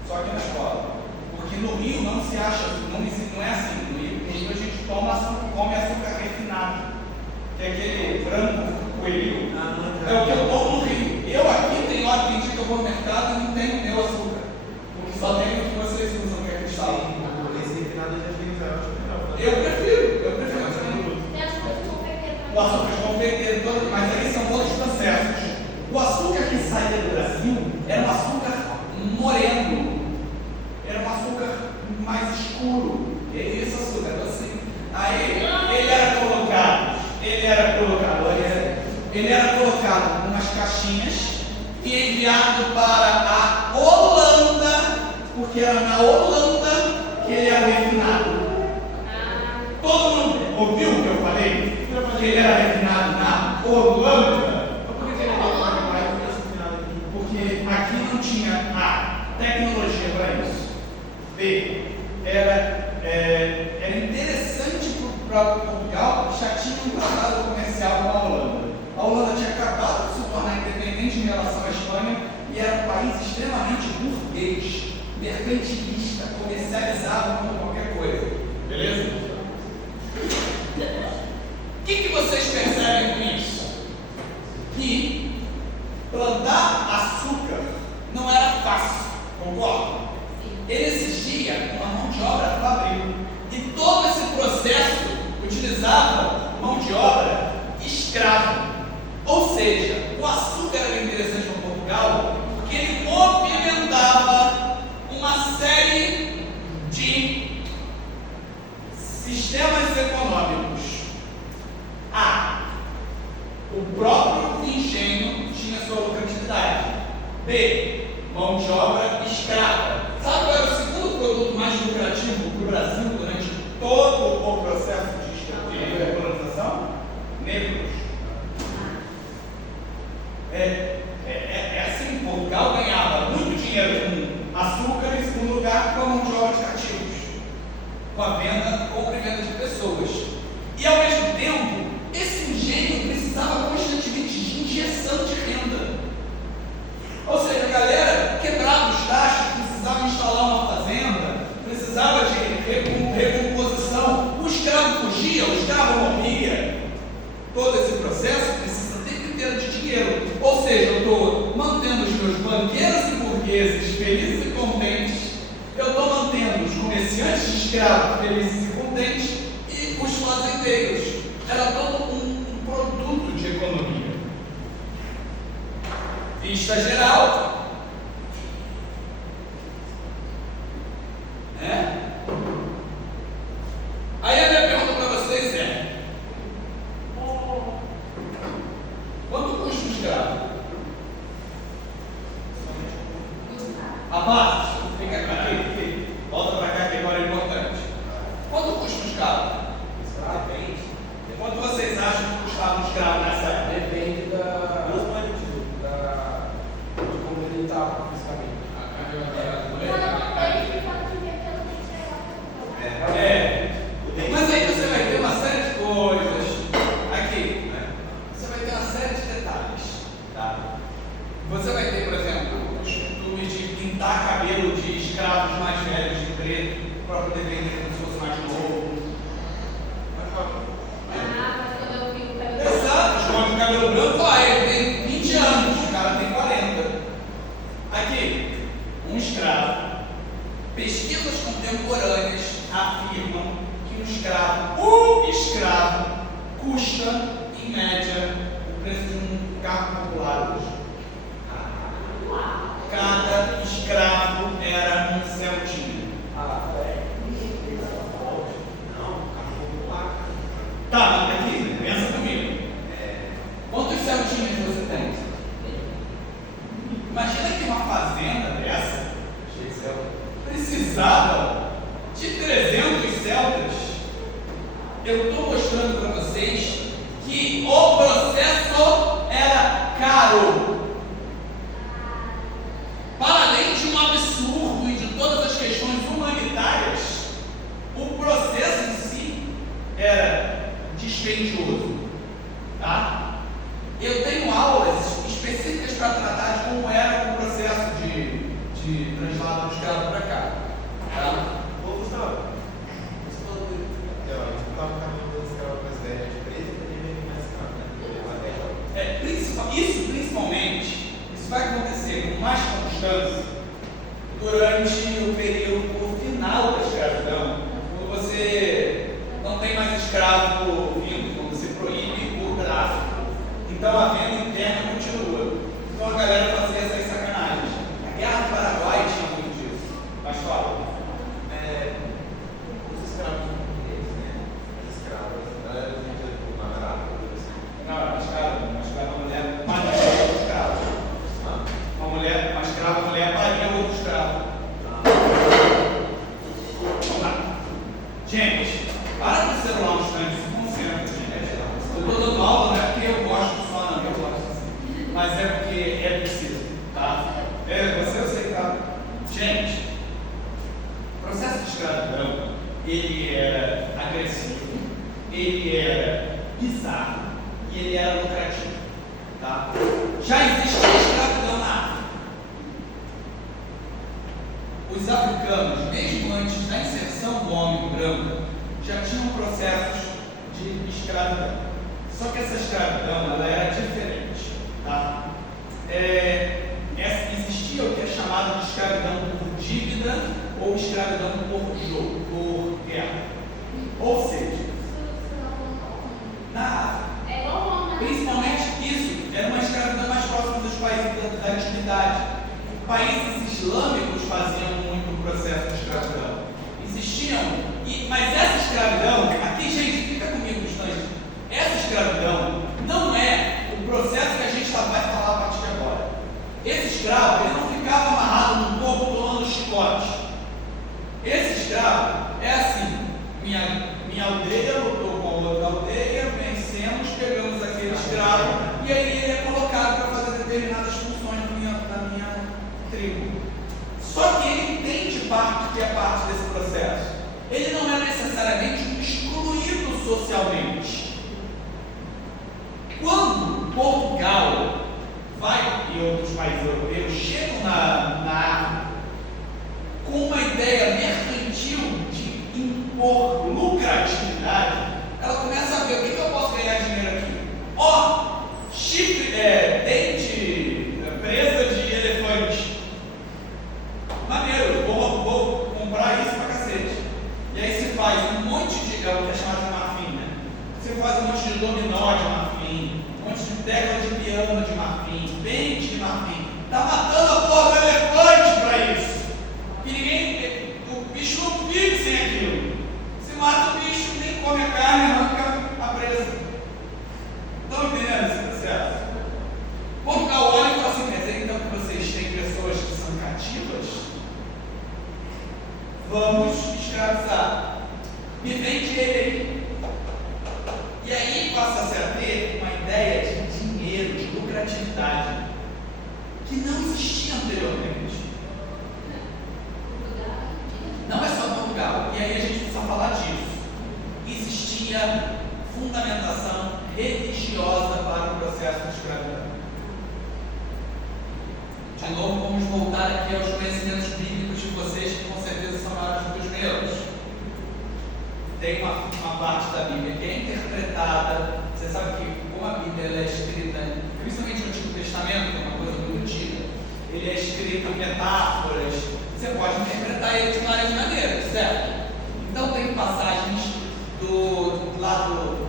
só aqui na escola. Porque no Rio não se acha, não é assim. No Rio a gente come açúcar refinado, que é aquele branco coelho. É o que eu como no Rio. Eu aqui tem hora que eu vou no mercado e não tenho meu açúcar. Porque só tem o que vocês usam, que é cristal. Esse refinado eu já fiz, eu acho melhor. Eu prefiro. O açúcar de confeiteiro, mas aí são outros processos. O açúcar que saía do Brasil era um açúcar moreno, era um açúcar mais escuro. Esse açúcar, assim. Aí ele era colocado em umas caixinhas e enviado para a Holanda, porque era na Holanda que ele era refinado. Todo mundo ouviu o que eu falei? Que ele era refinado na Holanda. Porque aqui não tinha A, tecnologia para isso. B, era interessante para Portugal, já tinha um tratado comercial com a Holanda. A Holanda tinha acabado de se tornar independente em relação à Espanha e era um país extremamente burguês, mercantilista, comercializava como qualquer coisa. Beleza? O que vocês percebem com isso? Que plantar açúcar não era fácil, concorda? Ele exigia uma mão de obra fabril. E todo esse processo utilizava mão de obra escrava. Ou seja, o açúcar era interessante para Portugal porque ele movimentava uma série de sistemas econômicos. O próprio engenho tinha sua lucratividade. B, mão de obra escrava. Sabe qual era o segundo produto mais lucrativo para o Brasil durante todo o processo de colonização? Negros. Assim, Portugal ganhava muito dinheiro com açúcar e, em segundo lugar, com a mão de obra de cativos, com a compra e venda de pessoas. E, ao mesmo tempo, esse engenho precisava constantemente de injeção de renda. Ou seja, a galera quebrava os tachos, precisava instalar uma fazenda, precisava de recomposição. O escravo fugia, o escravo morria. Todo esse processo precisa o tempo inteiro de dinheiro. Ou seja, eu estou mantendo os meus banqueiros e burgueses felizes e contentes, eu estou mantendo os comerciantes de escravos felizes e contentes e os fazendeiros. Era todo um produto de economia. Vista geral. Aí a minha pergunta para vocês custa, em média, o preço de um carro popular hoje? Cada escravo era um centinho. Tá, mas aqui, pensa comigo. Quantos centinhos você tem? Imagina que uma fazenda dessa precisava de 300 celtas. Eu estou mostrando para vocês que o processo era caro. Para além de um absurdo e de todas as questões humanitárias, o processo em si era dispendioso. Tá? Eu tenho aulas específicas para tratar de como era o processo de traslado do escravo para cá. Tá? Ô, Gustavo, você falou que a gente estava caminhando das escravas mais velhas de preso e também mais escravo, né? Isso principalmente, isso vai acontecer com mais constância durante o período final da escravidão, quando você não tem mais escravo vindo, quando você proíbe o tráfico. Então a venda interna continua. Então a galera fazia essas sacanagens. A Guerra do Paraguai tinha muito disso. Mas fala. Os escravos portugueses, né? As escravas, ela era vendida por uma barata, assim. Não, uma escrava mulher, mais uma escrava. Uma escrava mulher paria outro escravo. Vamos lá. Gente, para com o celular um instante, se concentra, gente. Eu estou dando aula, não é porque eu gosto só, não, eu gosto assim. Mas é porque é preciso, tá? Você eu sei, tá? Gente, o processo de escravidão, ele era agressivo, ele era bizarro e ele era lucrativo, tá? Já existia escravidão na África. Os africanos, mesmo antes da inserção do homem branco, já tinham processos de escravidão. Só que essa escravidão ela era diferente. Tá? Existia o que é chamado de escravidão por dívida ou escravidão por jogo, por guerra. Ou seja, na África, principalmente isso, era uma escravidão mais próxima dos países da antiguidade. Países islâmicos faziam muito o processo de escravidão. Existiam, mas essa escravidão, aqui gente, fica comigo um instante, essa escravidão não é o processo que a gente vai falar a partir de agora. Esse escravo, ele não ficava amarrado num corpo tomando chicote. Esse escravo é assim, minha aldeia lutou com a outra aldeia, vencemos, pegamos aquele escravo e aí ele é colocado para fazer determinadas funções na minha tribo. Só que ele entende parte que é parte desse processo. Ele não é necessariamente excluído socialmente. Quando Portugal e outros países europeus chegam na África com uma ideia mercantil de impor lucratividade, ela começa a ver o que eu posso ganhar dinheiro aqui. Chifre, dente, presa de elefante. Maneiro, vou comprar isso pra cacete. E aí se faz um monte de, é o que é chamado de marfim, né? Você faz um monte de dominó de marfim, um monte de tecla de piano de marfim, pente de marfim. Tá matando a porra do elefante pra isso. Que o bicho não vive sem aquilo. Se mata o bicho, nem come a carne, arranca a presa. Estão entendendo esse processo? Portugal olha e fala assim, quer dizer então que vocês têm pessoas que são cativas? Vamos escravizar. Me vende ele aí. E aí passa-se a ter uma ideia de dinheiro, de lucratividade, que não existia anteriormente. Não é só Portugal. E aí a gente precisa falar disso. Existia fundamentação religiosa para o processo de escravidão. De novo, vamos voltar aqui aos conhecimentos bíblicos de vocês, que com certeza são maiores do que os meus. Tem uma parte da Bíblia que é interpretada. Você sabe que, como a Bíblia ela é escrita, principalmente no Antigo Testamento, que é uma coisa muito antiga, ele é escrito em metáforas. Você pode interpretar ele de várias maneiras, certo? Então, tem passagens do lado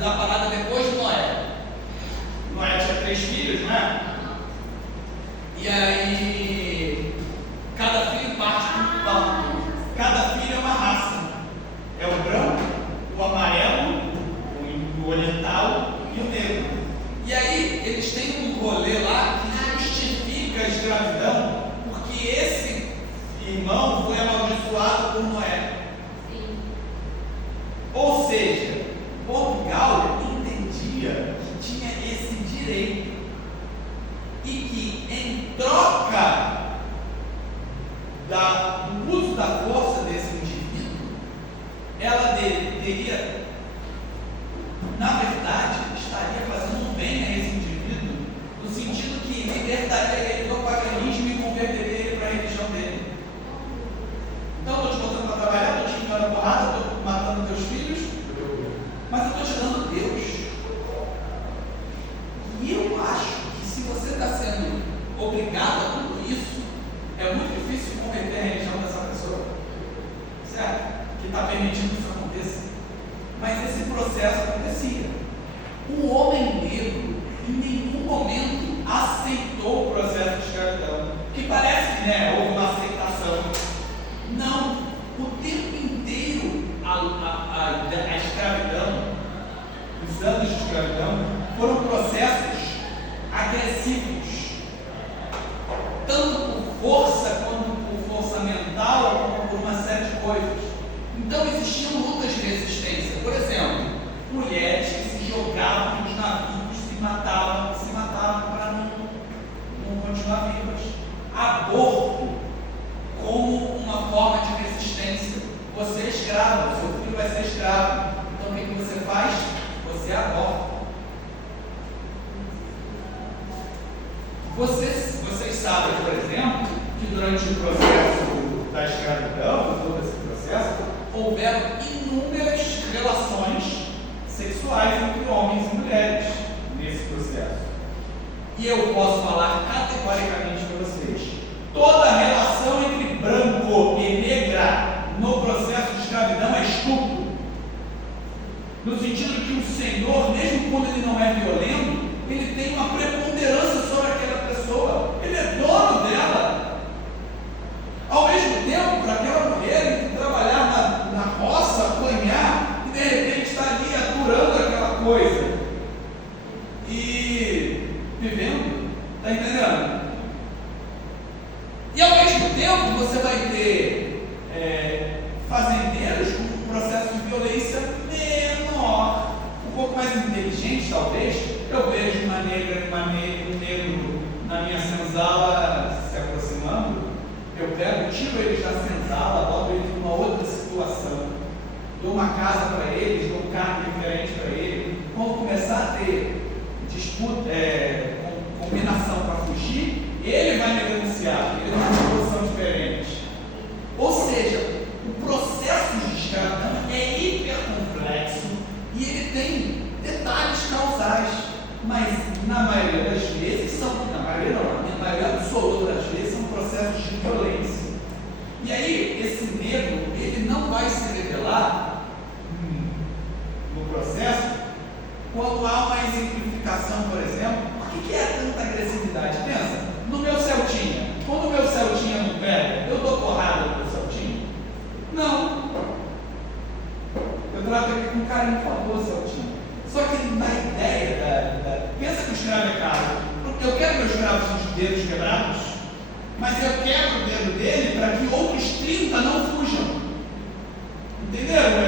da parada depois de Noé. Noé tinha 3 filhos, não é? E aí, cada filho parte de um bando. Cada filho é uma raça. É o branco, o amarelo, o oriental e o negro. E aí, eles têm um rolê lá que justifica a escravidão, porque esse irmão foi amaldiçoado por Noé. Ou seja, Portugal entendia que tinha esse direito e que, em troca do uso da força desse indivíduo, ela teria, na verdade, estaria fazendo um bem a esse indivíduo, no sentido que libertaria ele do paganismo e converteria ele para a religião dele. Então, eu estou te botando para trabalhar, estou te enfiando porrada, estou matando teus filhos, mas eu estou te dando Deus. E eu acho que se você está sendo obrigado a tudo isso, é muito difícil converter a religião dessa pessoa, certo? Que está permitindo que isso aconteça. Mas esse processo acontecia. O homem negro, em nenhum momento, aceitou o processo de escravidão. Que parece que houve uma aceitação. Não, o tempo inteiro a escravidão, os anos de escravidão, foram processos agressivos, tanto por força, quanto por força mental, quanto por uma série de coisas. Então existiam lutas de resistência. Por exemplo, mulheres que se jogavam dos navios, se matavam para não continuar vivas. Aborto como uma forma de resistência. Você é escravo, seu filho vai ser escravo. Então o que você faz? Você aborta. Vocês sabem, por exemplo, que durante o processo da escravidão, todo esse processo, houveram inúmeras relações sexuais entre homens e mulheres nesse processo. E eu posso falar categoricamente para vocês: toda relação entre branco e negra no processo de escravidão é estupro. No sentido que o Senhor, mesmo quando ele não é violento, ele tem uma preponderância sobre aquela pessoa. Ele é dono dela. Ao mesmo tempo, para aquela mulher que trabalhar na roça, apanhar, e de repente está ali aturando aquela coisa e vivendo, está entendendo? E ao mesmo tempo você vai ter fazendeiros com um processo de violência menor, um pouco mais inteligente talvez. Eu vejo um negro na minha senzala se aproximando, eu pego, tiro eles da senzala, boto eles numa outra situação, dou uma casa para eles, dou um carro diferente para eles. Quando começar a ter disputa, combinação para fugir, ele vai me denunciar, ele está numa posição diferente. Ou seja, o processo de escravidão é hipercomplexo e ele tem detalhes causais, mas na maioria das vezes na maioria absoluta das vezes são processos de violência. E aí, esse negro, ele não vai se revelar no processo quando há uma exemplificação, por exemplo. Por que é tanta agressividade? Pensa, no meu Celtinha, quando o meu Celtinha não pega, eu dou porrada no meu Celtinha? Não. Eu trato ele com carinho, por favor, Celtinha. Só que na ideia pensa que o escravo é caro. Eu quero meu escravo com os dedos quebrados, mas eu quebro o dedo dele para que outros 30 não fujam. Entenderam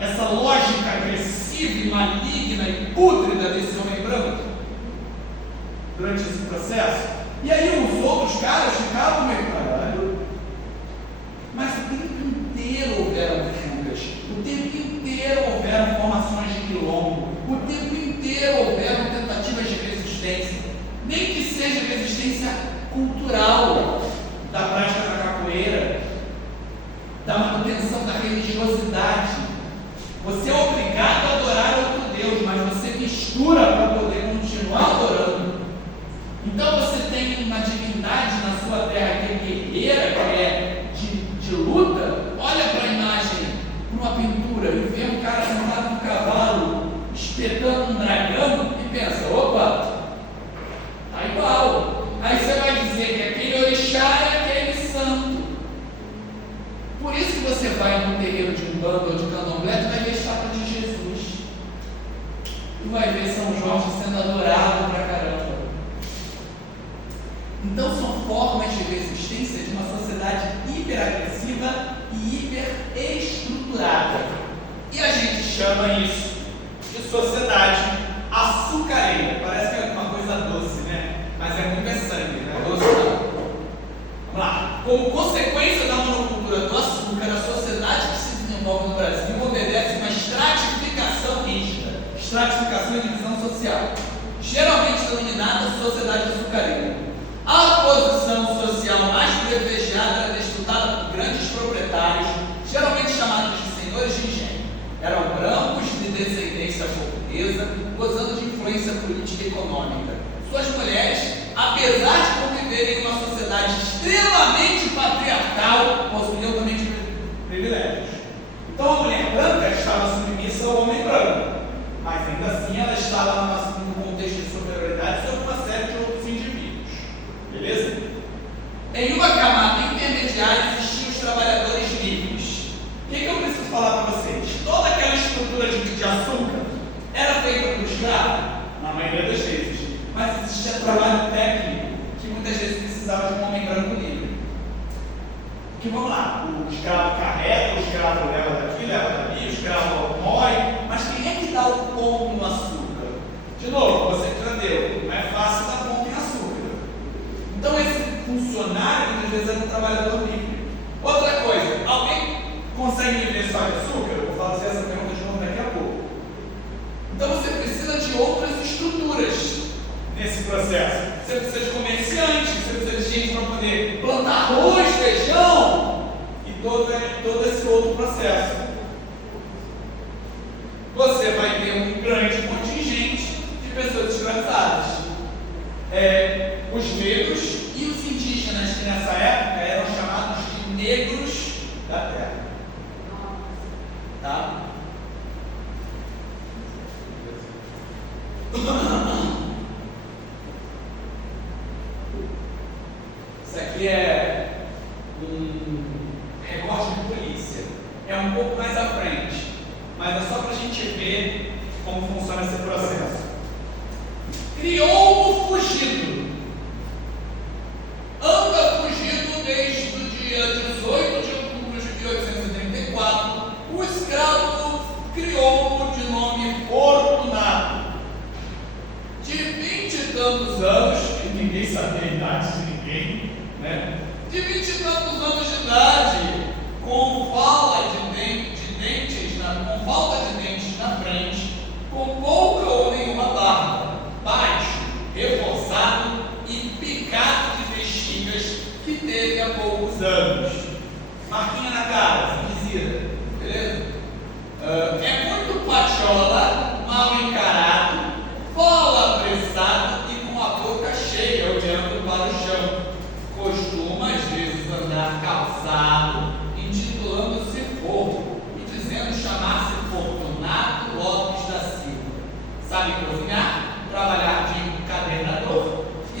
essa lógica agressiva e maligna e pútrida desse homem branco durante esse processo? E aí os outros caras ficavam meio caralho, mas o tempo inteiro houveram fugas, o tempo inteiro houveram formações de quilombo, o tempo inteiro houveram tentativas de resistência, nem que seja resistência cultural, da prática da capoeira, da manutenção da religiosidade. Você é obrigado a adorar outro Deus, mas você mistura para poder continuar adorando. Então você tem uma divindade na sua terra que é guerreira, que é de luta. Olha para a imagem, para uma pintura, e vê um cara sentado no cavalo, vai ver São Jorge sendo adorado pra caramba. Então são formas de resistência de uma sociedade hiperagressiva e hiperestruturada. E a gente chama isso de sociedade açucareira. Parece que é uma coisa doce, né? Mas é muito sangue, né? Doce não. Vamos lá. Como consequência da monocultura do açúcar, a sociedade que se desenvolve no Brasil obedece uma estratificação rígida, estratificação e divisão social, geralmente denominada sociedade açucareira. A posição social mais privilegiada era disputada por grandes proprietários, geralmente chamados de senhores de engenho. Eram brancos de descendência portuguesa, gozando de influência política e econômica. Suas mulheres, apesar de conviverem em uma sociedade extremamente patriarcal, possuíam também privilégios. Então a mulher branca estava submissa ao homem branco, mas ainda assim ela estava num contexto de superioridade sobre uma série de outros indivíduos. Beleza? Em uma camada intermediária existiam os trabalhadores livres. O que eu preciso falar para vocês? Toda aquela estrutura de açúcar era feita por escravo, na maioria das vezes, mas existia trabalho técnico que muitas vezes precisava de um homem branco livre. Porque vamos lá, o escravo carrega, o escravo leva daqui, leva dali, o escravo moe, mas quem é que dá o ponto no açúcar? De novo, você que já deu, não é fácil dar ponto em açúcar. Então esse funcionário muitas vezes era um trabalhador livre. Outra coisa, alguém consegue viver só de açúcar? Eu vou fazer essa pergunta de novo daqui a pouco. Então você precisa de outras estruturas nesse processo. Você precisa de comerciantes, você precisa de gente para poder plantar arroz, feijão e todo esse outro processo. Você vai ter um grande contingente de pessoas escravizadas. Os negros e os indígenas, que nessa época eram chamados de negros da terra. Tá? Isso aqui é um recorte de polícia. É um pouco mais à frente, mas é só para a gente ver como funciona esse processo. Crioulo fugido. Anda fugido desde o dia 18 de outubro de 1834, o escravo crioulo de nome Fortunato, de 20 e tantos anos, que ninguém sabia a idade de ninguém, né? De 20 e tantos anos de idade, com falta de dentes na frente, com pouca ou nenhuma barba, baixo, reforçado e picado de bexigas, que teve há poucos anos. Marquinha na cara, esquisita, beleza? É muito pachola, mal encarado, bola apressado e com a boca cheia, olhando para o chão. Costuma às vezes andar calçado, intitulando-se Forro e dizendo chamar-se Fortunato Lopes da Silva. Sabe cozinhar, trabalhar de encadernador e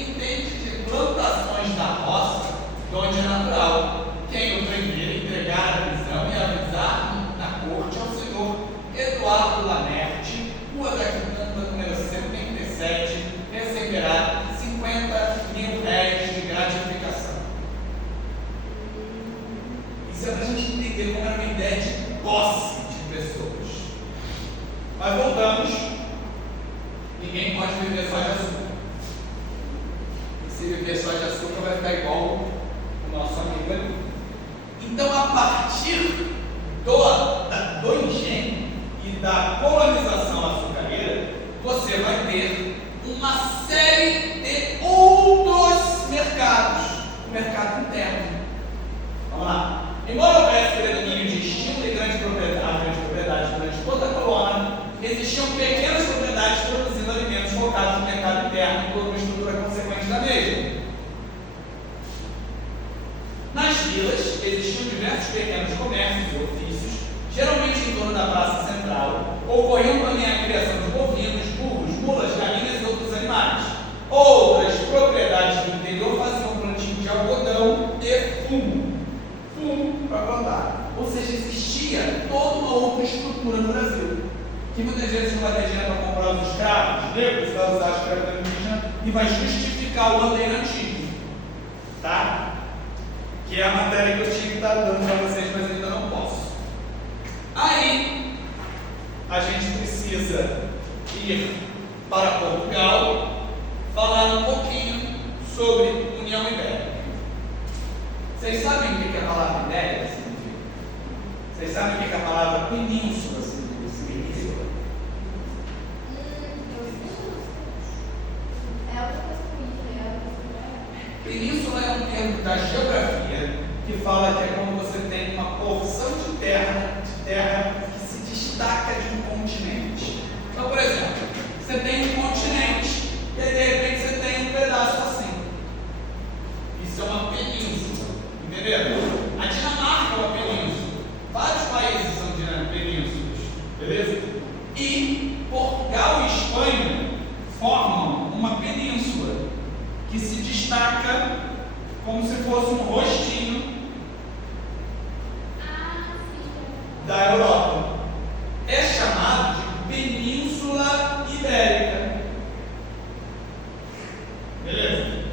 entende de plantações da roça, de onde é natural. Quem o primeiro entregar a prisão e avisar na corte ao senhor Eduardo Lamerte, Rua da Quitanda, número 77, receberá 50 mil réis de gratificação. Isso é para a gente entender como era uma ideia de posse de pessoas. Mas voltamos. Ninguém pode viver só de açúcar. E se viver só de açúcar vai ficar igual o nosso amigo ali. Então, a partir do engenho e da colonização açucareira, você vai ter uma série de outros mercados. O mercado interno. Vamos lá. Embora houvesse predomínio de estilo e grande propriedade durante toda a colônia, existiam pequenas propriedades produzindo alimentos focados no mercado interno por uma estrutura consequente da mesma. Nas vilas, existiam diversos pequenos comércios e ofícios, geralmente em torno da praça central, ocorrendo que muitas vezes não vai ter dinheiro para comprar os escravos negros, vai usar a escravidão indígena e vai justificar o bandeirantismo, tá? Que é a matéria que eu tinha que estar dando para vocês, mas ainda não posso. Aí, a gente precisa ir para Portugal, falar um pouquinho sobre União Ibérica. Vocês sabem o que a palavra Ibérica significa? Vocês sabem o que a palavra península significa? Península é um termo da geografia que fala que é quando você tem uma porção de terra que se destaca de um continente. Então, por exemplo, você tem um continente e aí de repente você tem um pedaço assim. Isso é uma península, entenderam? A Dinamarca é uma península. Vários países são penínsulas, beleza? E Portugal e Espanha formam uma península que se destaca como se fosse um rostinho da Europa. É chamado de Península Ibérica. Beleza?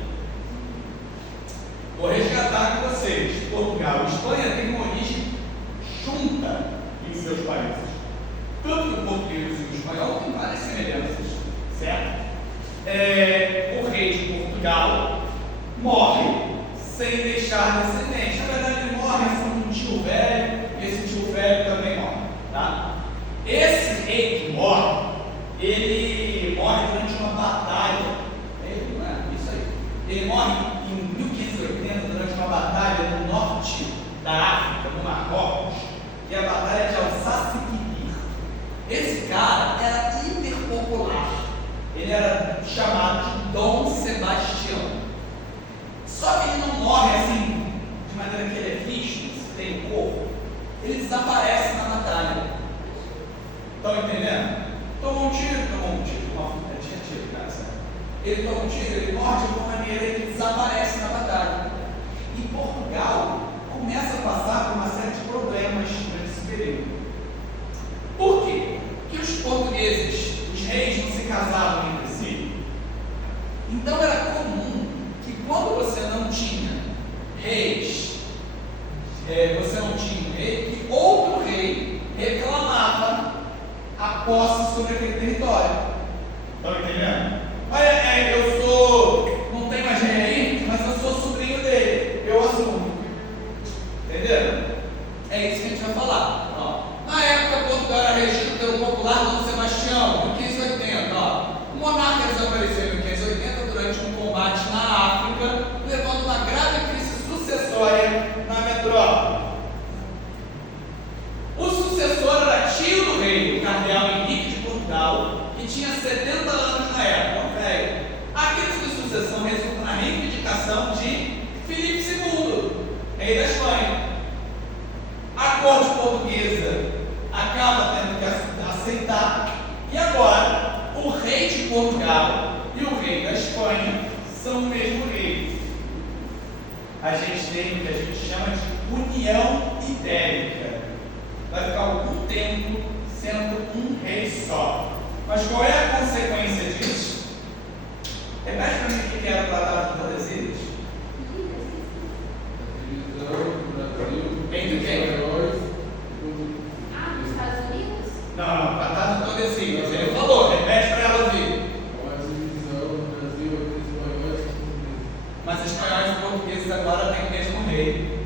Vou resgatar com vocês. Portugal e Espanha têm uma origem junta em seus países. Tanto que o português e o espanhol têm várias semelhanças, certo? O rei de Portugal morre sem deixar descendente. Na verdade, ele morre assim, um tio velho, e esse tio velho também morre, tá? Esse rei que morre, ele morre durante uma batalha. Não é? Isso aí. Ele morre em 1580 durante uma batalha no norte da África, no Marrocos, que é a batalha de Alsáce-Quibir. Esse cara era hiperpopular. Ele era chamado de Dom Sebastião. Só que ele não morre assim, de maneira que ele é visto, tem corpo. Ele desaparece na batalha. Estão entendendo? Tomou um tiro, tinha tiro, cara, sabe? Ele toma um tiro, ele morre de alguma maneira, ele desaparece na batalha. E Portugal começa a passar por uma série de problemas nesse período. Por quê? Porque os portugueses, os reis, não se casavam entre si. Então era comum que quando você não tinha reis, você não tinha um rei, que outro rei reclamava a posse sobre aquele território. Estão entendendo? Não tenho mais rei aí, mas eu sou sobrinho dele, eu assumo. Entenderam? É isso que a gente vai falar. Na época, Portugal era regido pelo popular Dom Sebastião, em 1580. O monarca desapareceu em 1580 durante um combate na África, levando uma grave crise sucessória na metrópole. O sucessor era tio do rei, o cardeal Henrique de Portugal, que tinha 70 anos na época. A crise de sucessão resulta na reivindicação de Filipe II, rei da Espanha. A corte portuguesa acaba tendo que aceitar, e agora o rei de Portugal e o rei da Espanha são o mesmo rei. A gente tem o que a gente chama de União Ibérica. Vai ficar algum tempo sendo um rei só. Mas qual é a consequência disso? Repete para mim o que era o Tratado de Tordesilhas. Entre quem? Nos Estados Unidos? Não, Tratado de Tordesilhas. Ele falou, repete para ela ouvir. Mas espanhóis e portugueses agora têm o mesmo rei.